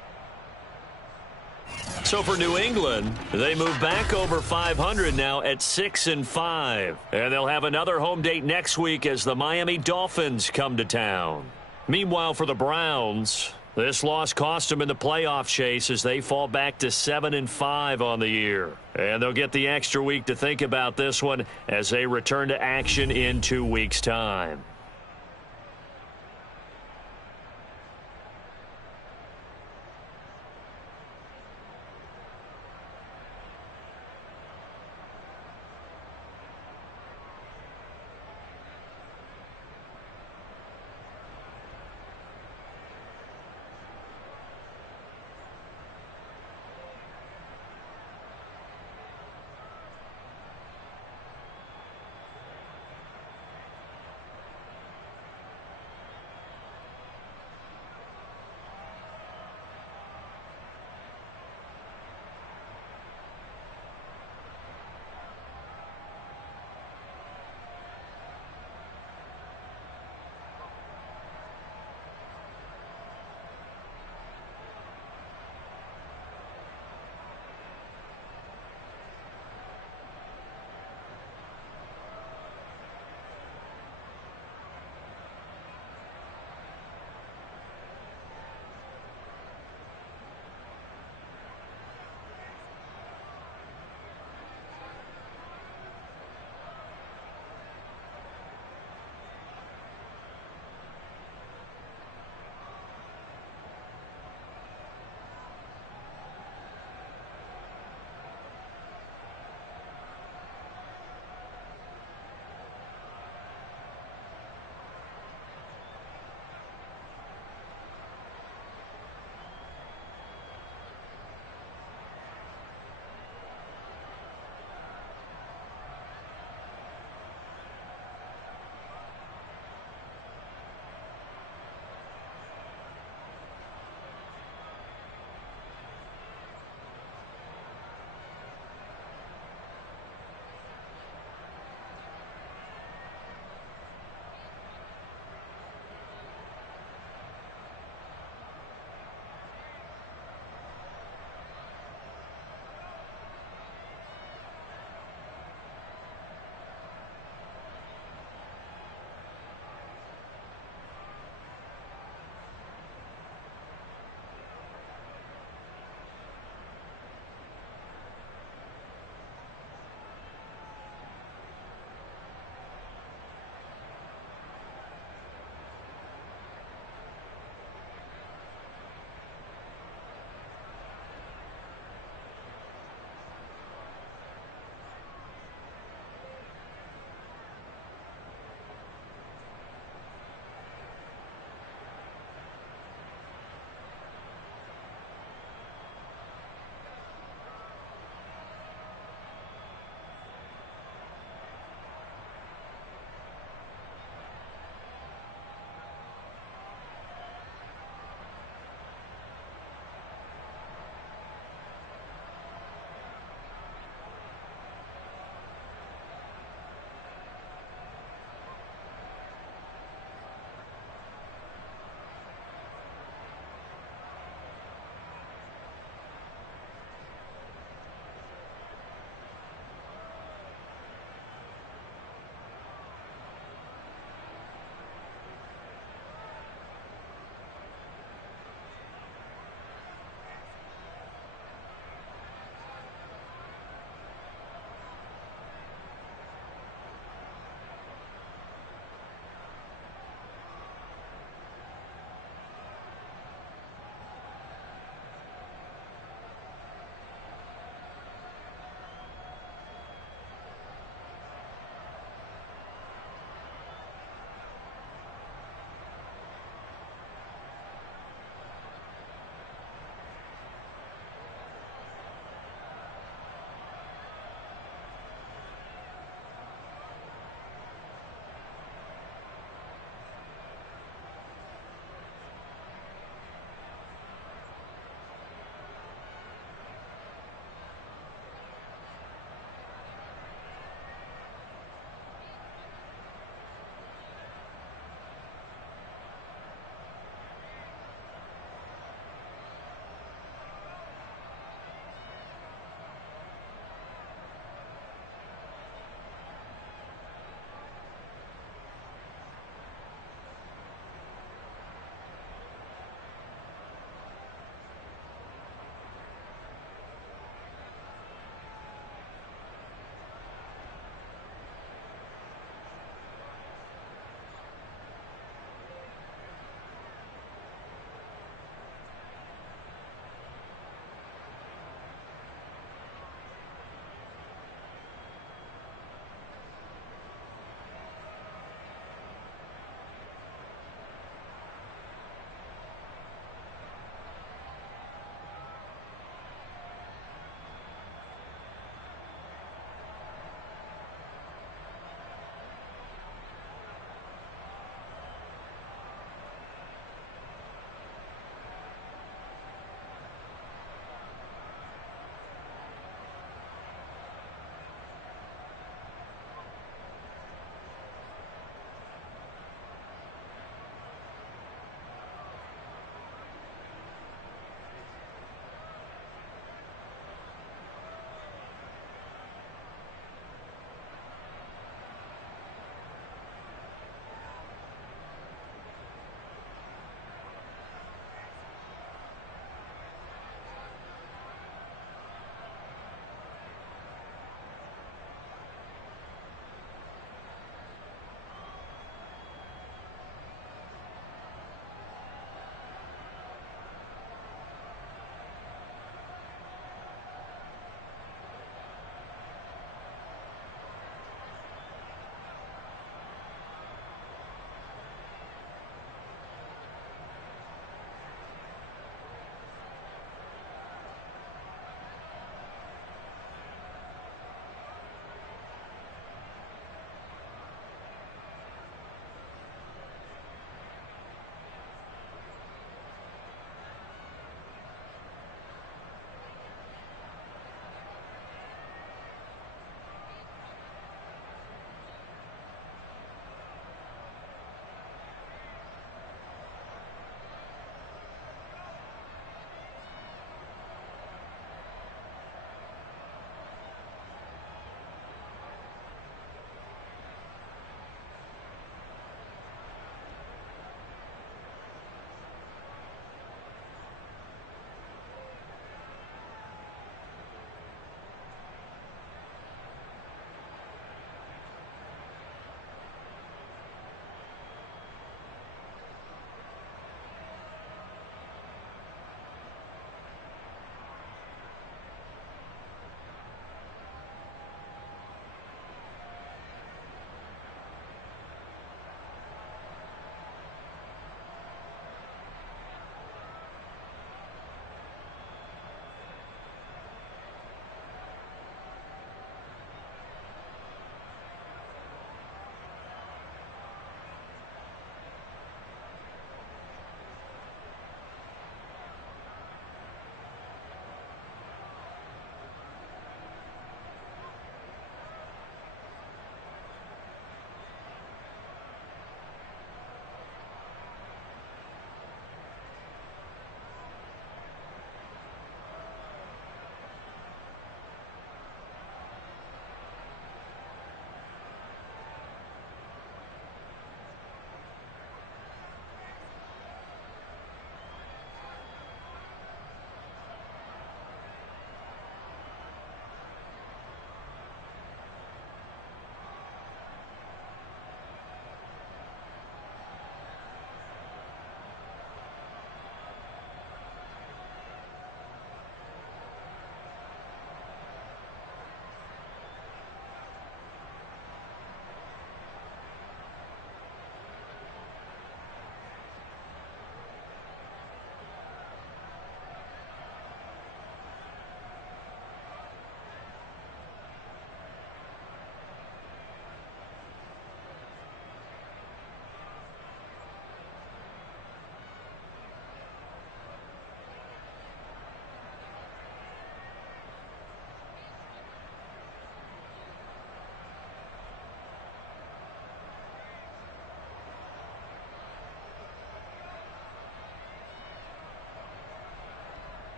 So for New England, they move back over 500 now at 6-5. And they'll have another home date next week as the Miami Dolphins come to town. Meanwhile, for the Browns, this loss cost them in the playoff chase as they fall back to 7-5 on the year. And they'll get the extra week to think about this one as they return to action in 2 weeks' time.